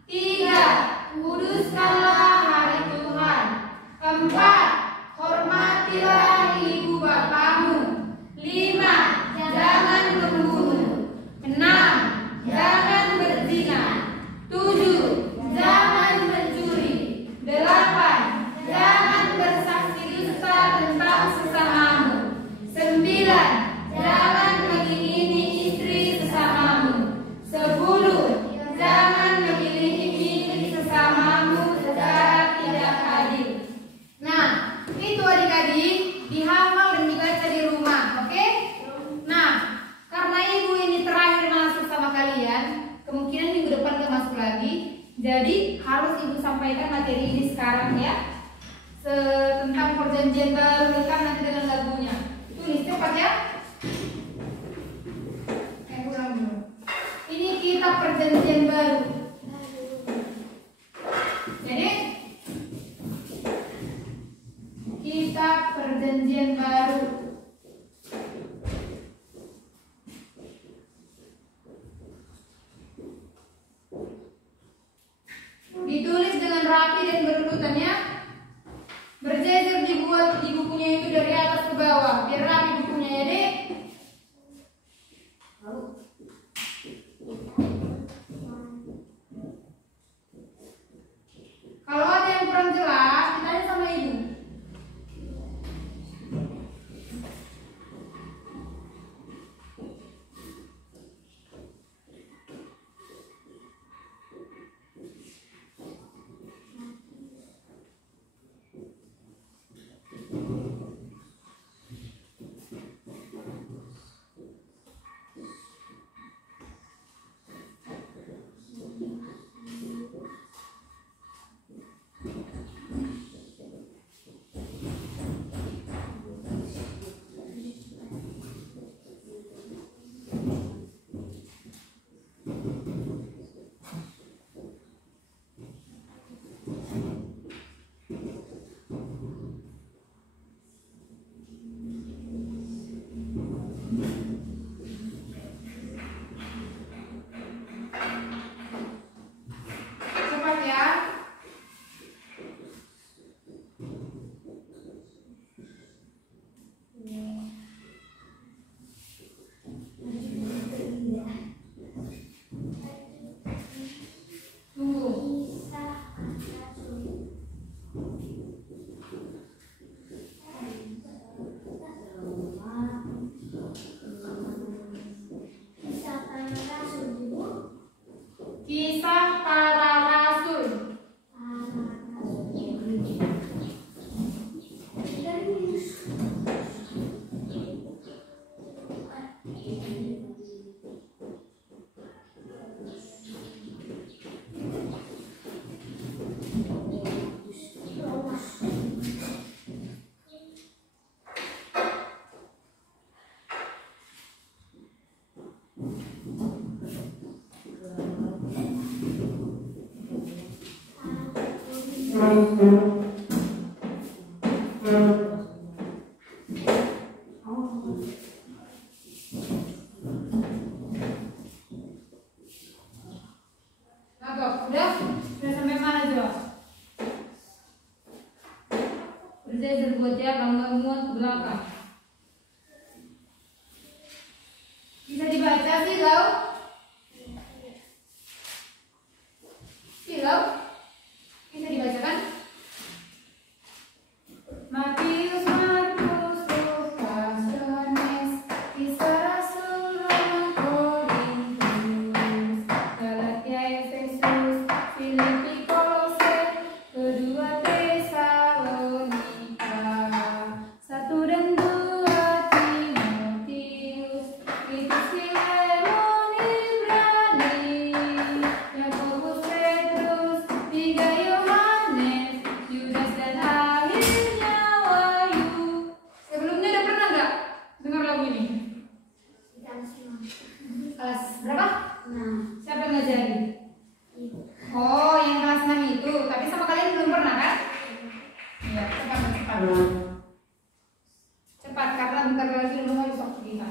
3. Kuduskanlah hari Tuhan. dihafal dan dibaca di rumah, oke? Nah, karena ibu ini terakhir masuk sama kalian, kemungkinan minggu depan gak masuk lagi. Jadi harus ibu sampaikan materi ini sekarang ya. Tentang perjanjian baru, lengkap nanti dengan lagunya. Tulis cepat ya. Ulang dulu. Ini kitab perjanjian baru. Jadi kitab perjanjian baru. Ditulis dengan rapi dan berurutan ya. Berjejer dibuat di bukunya itu dari atas ke bawah, biar rapi bukunya ya dek. Kalau ada yang kurang jelas, ditanya sama ibu. Kisah para rasul. Udah sampai mana Jo? Berjejer buat ya, bangga muat ke belakang. Bisa dibaca sih Lau? Silau? Bisa dibacakan? Matius, Markus, Lukas, Yohanes, Kisah Rasul, Roma, Korintus, Galatia, Efesus, Filipi, Kolose, kedua Tesalonika, 1 dan 2 Timotius, Titus, Filemon, Ibrani, Yakobus, Petrus, 3 Yohanes, Yudas dan akhirnya Wahyu. Sebelumnya udah pernah nggak dengar lagu ini? Kelas berapa? Siapa yang ngajarin? Oh, yang kelas 6 itu. Tapi sama kalian belum pernah kan? Iya, cepat. Cepat, karena bentar lagi udah harus waktu kita.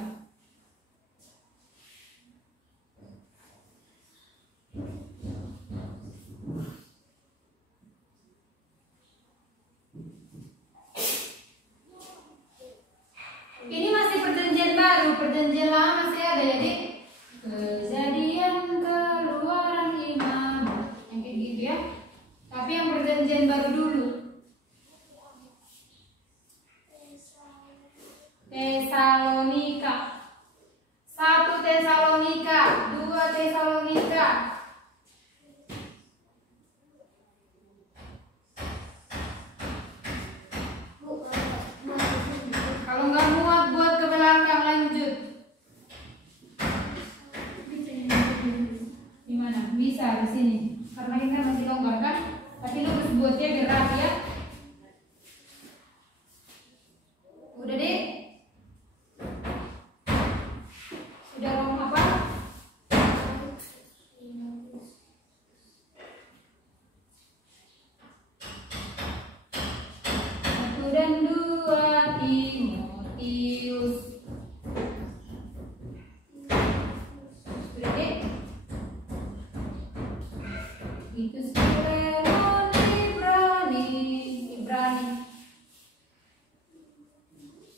Ini masih perjanjian baru, perjanjian lama masih ada ya, Dik? Kejadian, Keluaran, Iman, yang kayak gitu ya. Tapi yang perjanjian baru dulu. Tesalonika. 1 Tesalonika, 2 Tesalonika.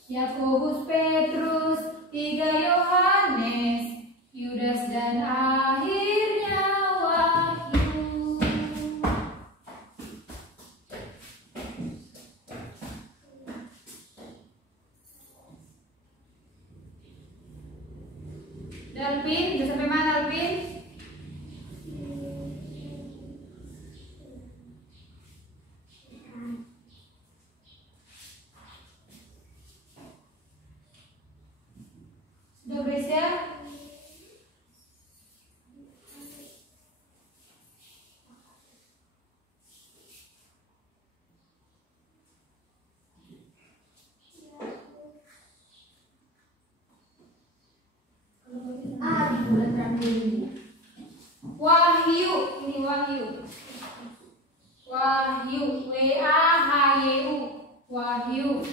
Yakobus, Petrus, 3 Yohanes, Yudas dan akhirnya Wahyu. Dalvin, udah sampai mana Dalvin? Sudah Gracia? Wahyu, ini Wahyu. Wahyu, W-A-H-Y-U. Wahyu.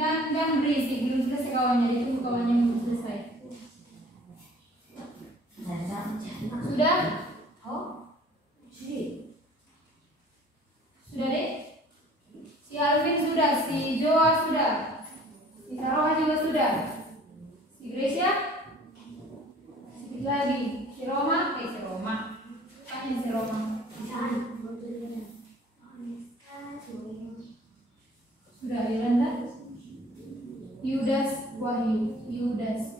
Jangan berisik, belum selesai kawannya, dia tunggu kawannya belum selesai. Sudah? Sudah deh? Si Alvin sudah, si Joa sudah, si Saroha juga sudah, si Gracia, sedikit lagi, si Roma, tanya si Roma. Sudah Yolanda? Yudas, Wahyu, Yudas.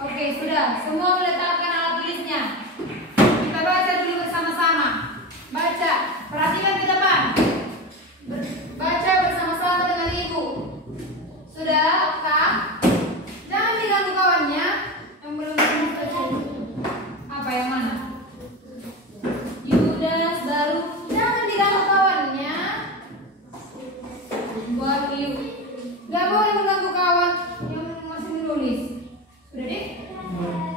Oke, sudah. Semua meletakkan alat tulisnya. Kita baca dulu bersama-sama. Baca, perhatikan ke depan. Baca bersama-sama dengan ibu. Sudah, Kak? Jangan diganggu kawannya yang belum baca. Apa yang mana? Yudas baru. Jangan diganggu kawannya. Wahyu. Gak boleh mengganggu kawan yang masih menulis. Sudah deh?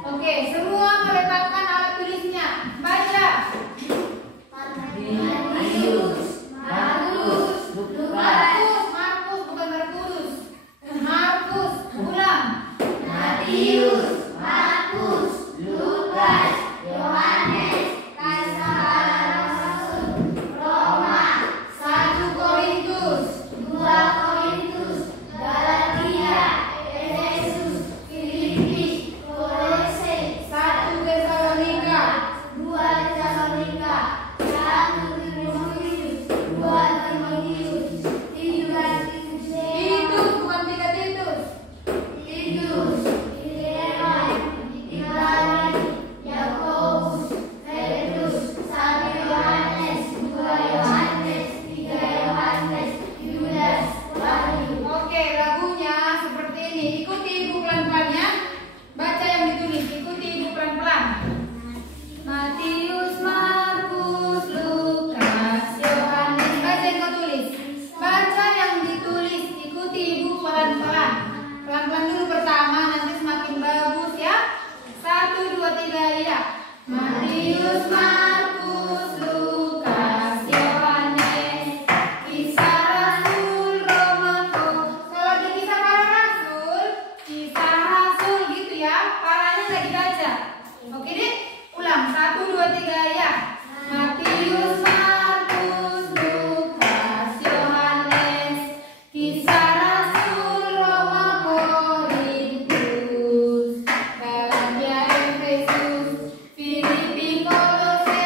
Oke, semua meletakkan alat tulisnya. Baca. Markus, bukan Markus. Markus, ulang. Matius, Markus, Lukas, Yohanes, Kaisar, Roma, 1 Korintus, 2 Korintus, Galatia, Efesus, Filipi, Kolose, 1 Tesalonika, 2 Tesalonika, 1 Timotius, 2 Timotius, 3 Titus, bukan 3 Titus. Titus, Filemon, Ibrani, Yakobus, Petrus, 1 Yohanes, 2 Yohanes, 3 Yohanes, Yudas, Wahyu. Oke, lagunya seperti ini. Ikuti ibu pelan-pelan ya. Baca yang ditulis, ikuti ibu pelan-pelan. Matius, Markus, Lukas, Yohanes. Baca yang kau tulis. Baca yang ditulis, ikuti ibu pelan-pelan. Pelan-pelan dulu pertama, nanti semakin bagus ya. 1, 2, 3 ya. Matius, Markus, Lukas, Yohanes, Kisah Rasul, Roma. Kalau di Kisah Para Rasul, Kisah Rasul gitu ya. Paranya lagi baca. Oke deh, ulang. 1, 2, 3 ya. Matius, Markus, Lukas, Yohanes, Kisah Rasul, Roma, Korintus, Galatia, Efesus, Filipi, Kolose,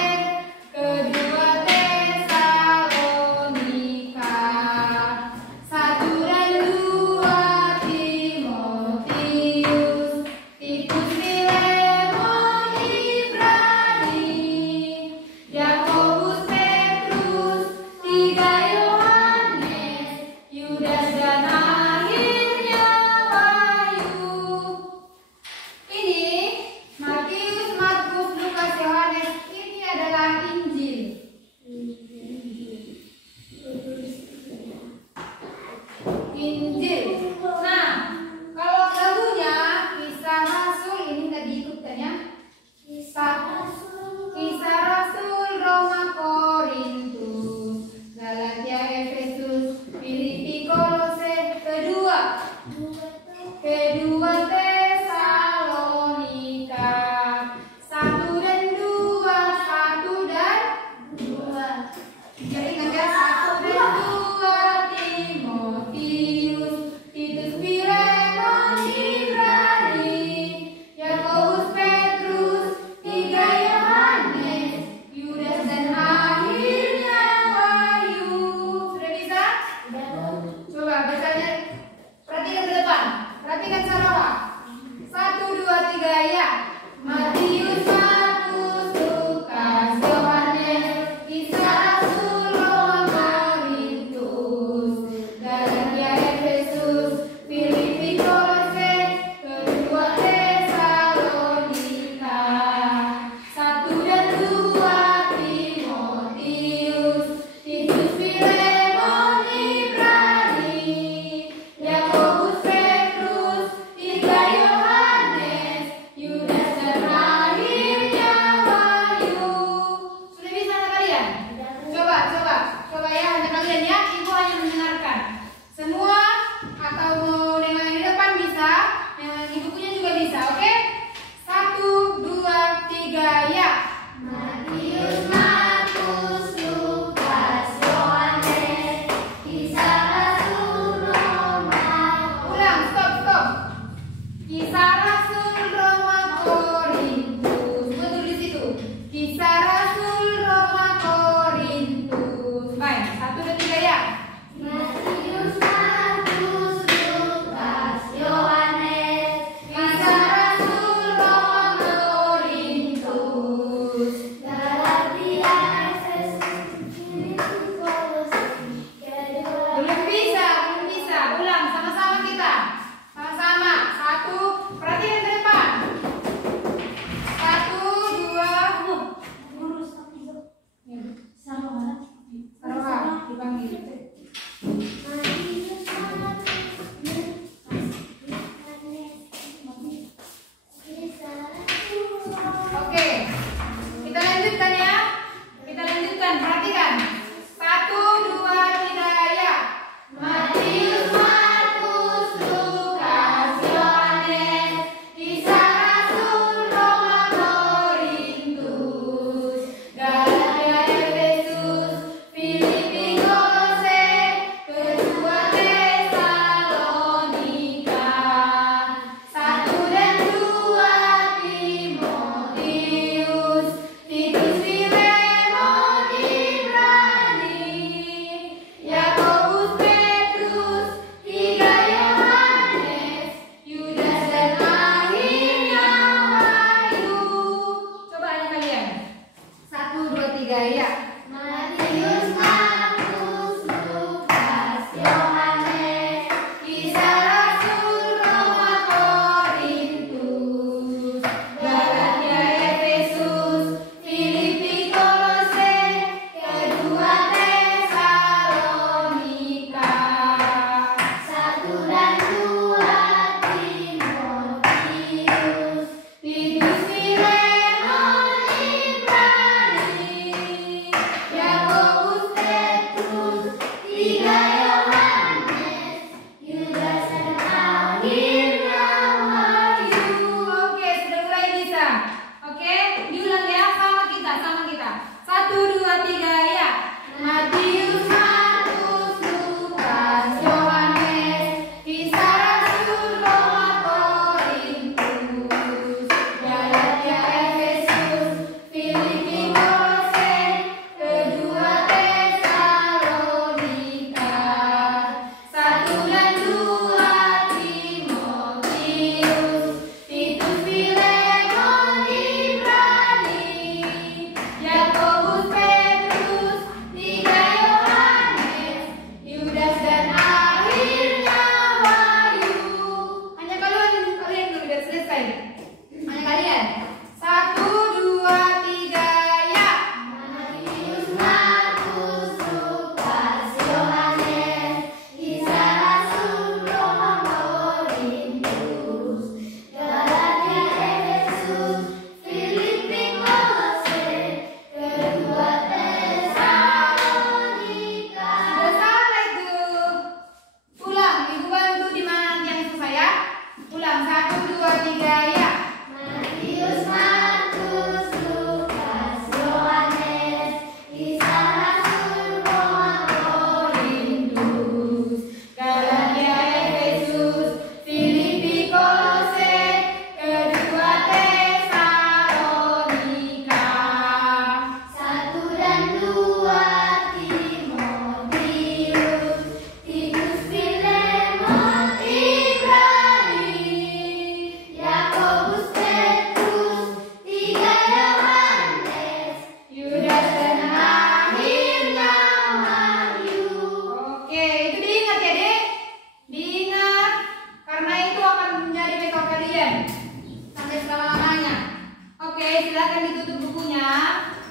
Oke, silakan ditutup bukunya.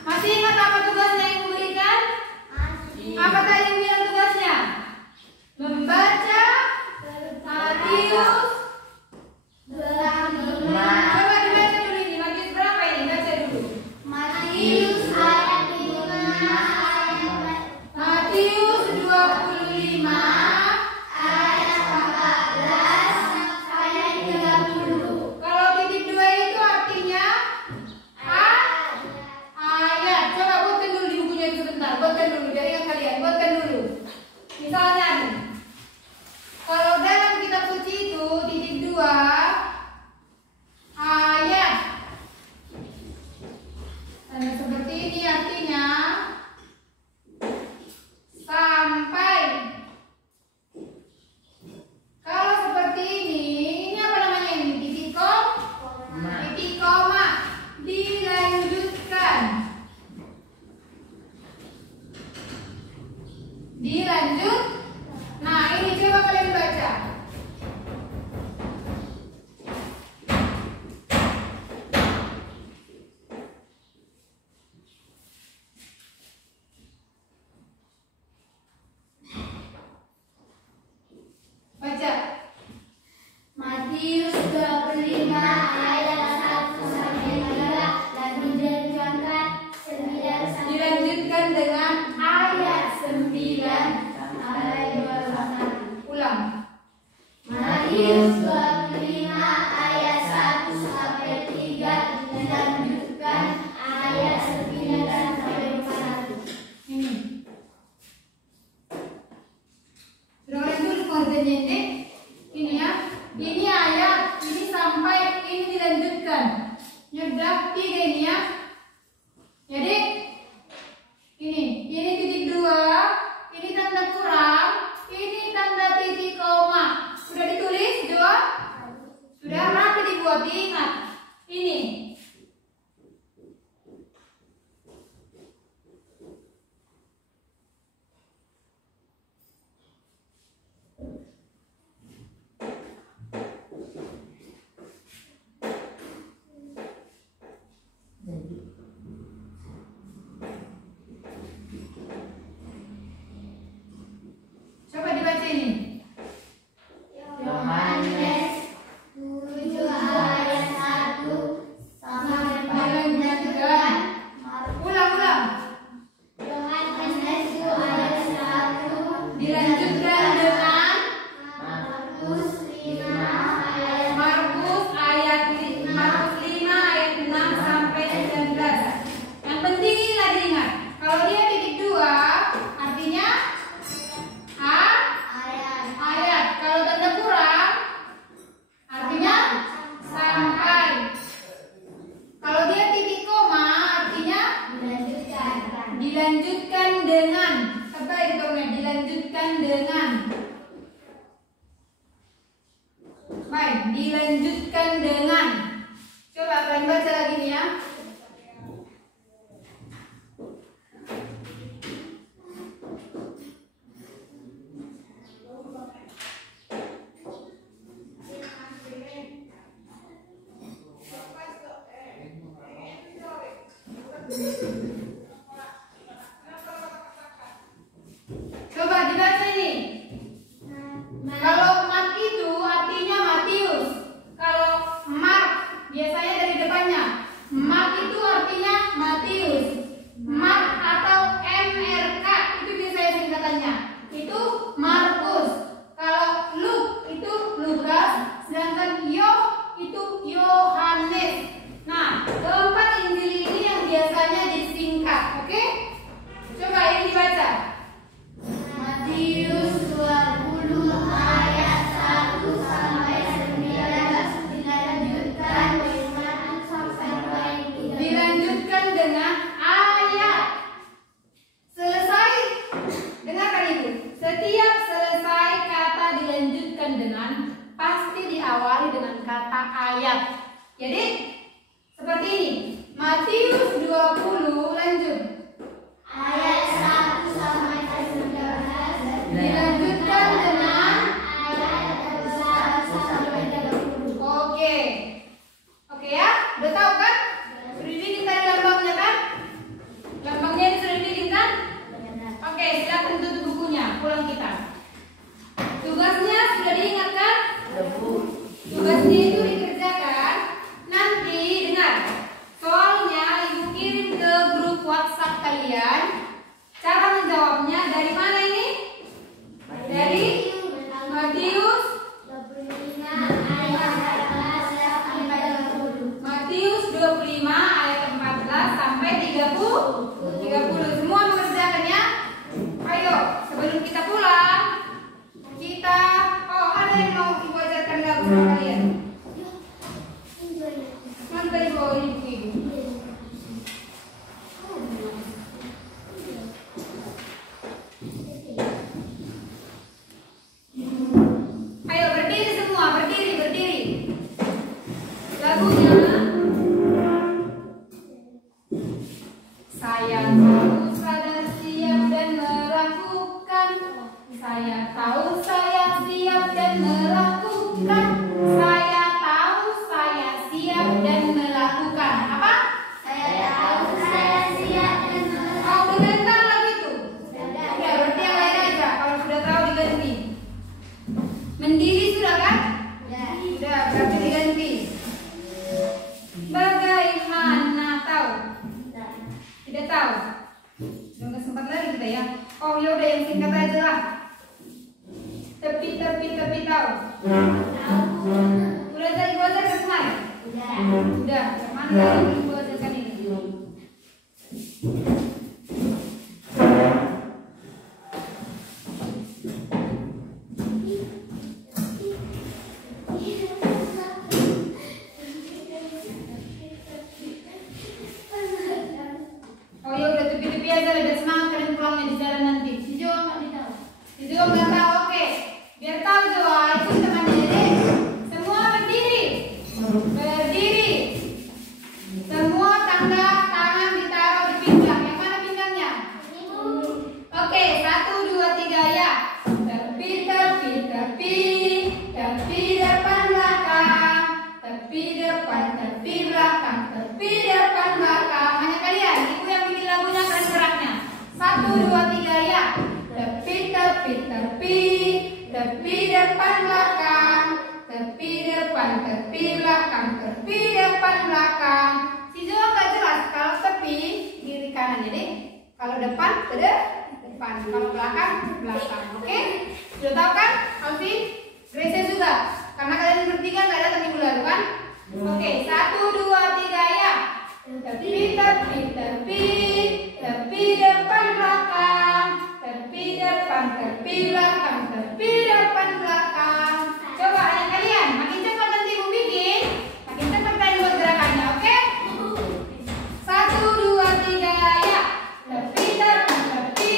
Masih ingat apa tugasnya yang memberikan? Apa tadi bilang tugasnya? Membaca Matius 25. Coba dibaca dulu ini. Matius berapa ini? Baca dulu. Matius ayat 25 Matius 25 ayat 14 sampai 30. Kalau titik 2 itu artinya ayat. Coba buatkan dulu di bukunya itu sebentar. Buatkan dulu, jadi yang kalian buatkan dulu. Misalnya nih, kalau dalam kitab suci itu titik 2 ayat. Tanda seperti ini artinya sampai. Kalau seperti ini apa namanya ini? Titik koma. Dilanjutkan. Nah, ini coba kalian baca. Baca. Matius 25 ayat 1 sampai 3 dan dilanjutkan 9 sampai Dilanjutkan dengan ayat 9 sampai 21. ulang. Matius 25 ayat 1 sampai 3 dilanjutkan ayat 9 sampai 21. Ini. Sudah kalian tulis pengertiannya ini? Ini ya. Ini ayat, ini sampai, ini dilanjutkan. Sudah 3 ini ya. Jadi ini titik 2, ini tanda kurang, ini tanda titik koma. Sudah ditulis dua? Sudah rapi dibuat, diingat. Ini. Coba dibaca ini. Yohanes 7 ayat 1 sampai 4. Ulang. Yohanes 7 ayat 1 Dilanjutkan dengan Markus 5 ayat Markus 5 ayat 6 sampai 19. Yang penting inilah diingat. Kalau dia titik 2 artinya ayat. Kalau tanda kurang artinya sampai. Kalau dia titik koma artinya dilanjutkan dengan. Apa itu namanya? Dilanjutkan dengan. Baik, dilanjutkan dengan. Coba kalian baca lagi nih ya. Coba dibaca ini. Kalau Mark itu artinya Matius. Kalau Mark biasanya dari depannya. Mark itu artinya Matius. Mark atau MRK itu biasanya singkatannya. Itu Markus. Kalau Luke itu Lukas. Sedangkan itu Yohanes. Nah, keempat Injil ini yang biasanya disingkat. Oke? Coba ini dibaca. Matius 20 ayat 1 sampai 9 dilanjutkan dengan sampai 3. Dilanjutkan dengan ayat. Selesai. Dengarkan ibu. Setiap selesai kata dilanjutkan dengan pasti diawali dengan kata ayat. Jadi seperti ini. Matius 20 lanjut. Ayat 1 sampai 19 Dilanjutkan dengan ayat 1 sampai 30. Oke ya, udah tahu kan? Udah, yang mana yang ibu ajarkan ini? Oh ya udah tepi-tepi aja, biar semangat kalian pulangnya di jalan nanti. Si Joa nggak tahu. Si Joa nggak tahu, oke. Biar tahu Joa, itu temannya deh. Semua berdiri, berdiri. Semua tangan ditaruh di pinggang. Yang mana pinggangnya? Oke, 1, 2, 3 ya. Tepi, tepi, tepi, tepi depan belakang, tepi depan, tepi belakang, tepi depan belakang. Hanya kalian, ibu yang bikin lagunya kalian geraknya. 1, 2, 3 ya. Tepi, tepi, tepi, tepi depan belakang, tepi depan, tepi belakang, tepi depan belakang. Si Joa nggak jelas kalau tepi kiri kanan jadi kalau depan ke depan, kalau belakang belakang. Oke? Sudah tahu kan? Alfi, Grace juga. Karena kalian bertiga nggak datang minggu lalu kan? Oke, 1, 2, 3 ya. Tepi, tepi, tepi, tepi depan belakang, tepi depan, tepi belakang, tepi depan belakang. Coba hanya kalian, makin cepat nanti ibu bikin, makin cepat kalian buat gerakannya, oke? 1, 2, 3 ya. Tepi, tepi, tepi,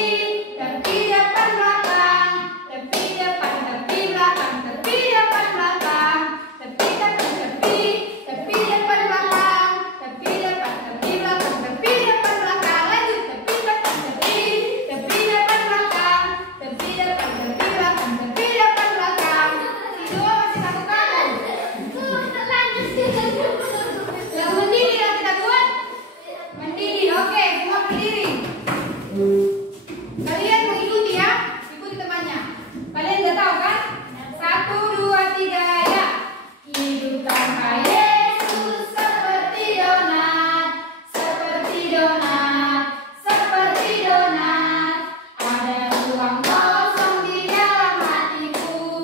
tepi depan belakang, tepi depan, tepi belakang, tepi depan belakang, tepi, tepi, tepi, tepi depan belakang, tepi depan, tepi belakang, tepi depan belakang. Lanjut, tepi depan, tepi depan belakang, tepi depan, tepi belakang, tepi depan belakang. Si Joa masih satu kali. Yang mendidih yang kita buat mendidih. Oke, semua berdiri. Kalian mengikuti ya, ikuti temannya. Kalian udah tahu kan? 1, 2, 3 ya. Hidup tanpa Yesus seperti donat, seperti donat, seperti donat. Ada ruang kosong di dalam hatiku,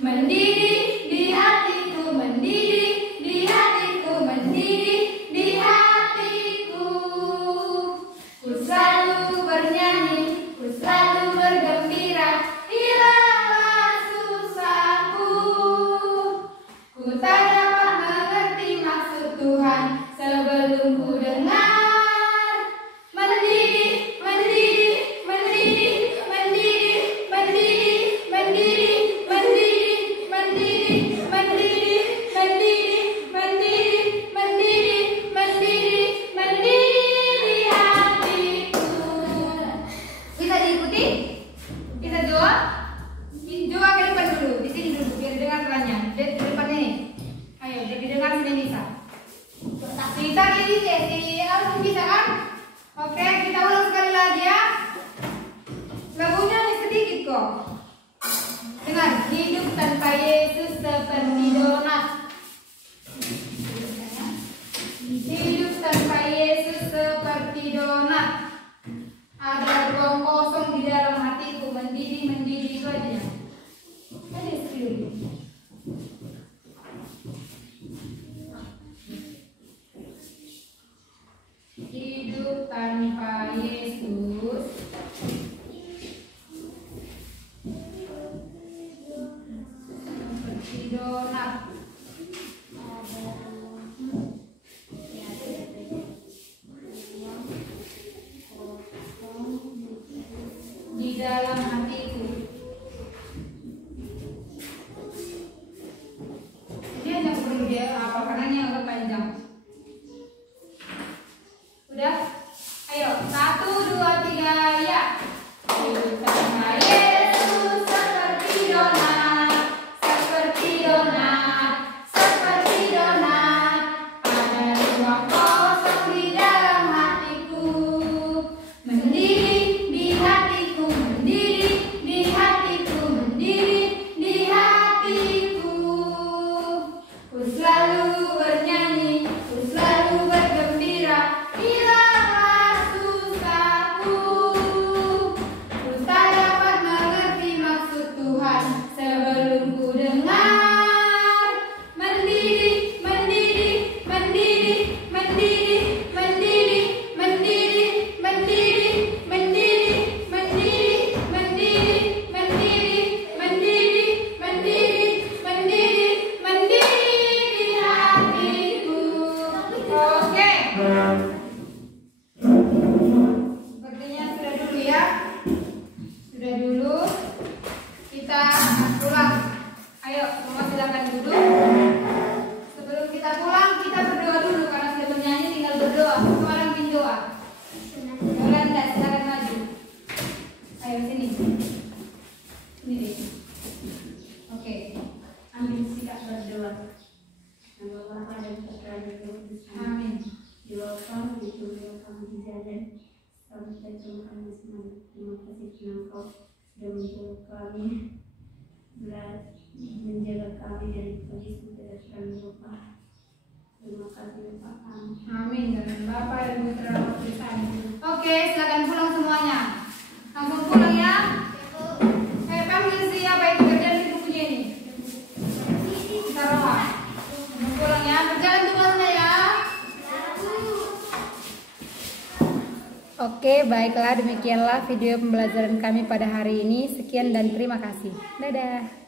mendidih di hatiku, mendidih di hatiku, mendidih di hatiku. Ku selalu bernyanyi, ku selalu bergembira, hilanglah susahku. Ku tak dapat mengerti maksud Tuhan sebelum ku dengar. Mendidih, mendidih, mendidih, mendidih, mendidih, mendidih, mendidih, mendidih, mendidih, mendidih, mendidih, mendidih, mendidih, mendidih di hatiku. Bisa diikuti? Bisa Joa? Joa ke depan dulu, di sini dulu biar dengar pelannya. Di depan ini. Ayo, jadi dengar sini bisa. Bisa ini jadi harus bisa kan? Oke, kita ulang sekali lagi ya. Lagunya hanya sedikit kok. Dengar, hidup tanpa Yesus seperti donat. Hidup tanpa Yesus seperti donat. Ada ruang kosong di dalam hatiku, mendidih, mendidih itu aja. Ada sekali. Hidup tanpa Yesus seperti donat. Di dalam hatiku. Ini hanya perlu dia apa karena ini agak panjang. Udah? Ayo, 1, 2, 3 ya. Hidup tanpa Yesus seperti donat, seperti donat. silakan duduk. Sebelum kita pulang, kita berdoa dulu karena sudah bernyanyi, tinggal berdoa. Sekarang berdoa. Yolanda, silakan maju. Ayo sini. Sini deh. Oke. Ambil sikap berdoa. Nama Bapa dan Putra dan Roh Kudus. Amin. Doa kami itu doa kami di jalan. Kami terima kami semua. Terima kasih karena Engkau sudah menjaga kami. Menjaga kami dari pagi sampai sekarang Bapa. Terima kasih Bapak kami. Amin. Dengan Bapa dan Putra dan Roh Kudus. Oke, silakan pulang semuanya. Langsung pulang ya. Panggil siapa yang kerjaan di bukunya ini? Taruh. Langsung pulang ya. Berjalan tugasnya ya. Oke, baiklah demikianlah video pembelajaran kami pada hari ini. Sekian dan terima kasih. Dadah.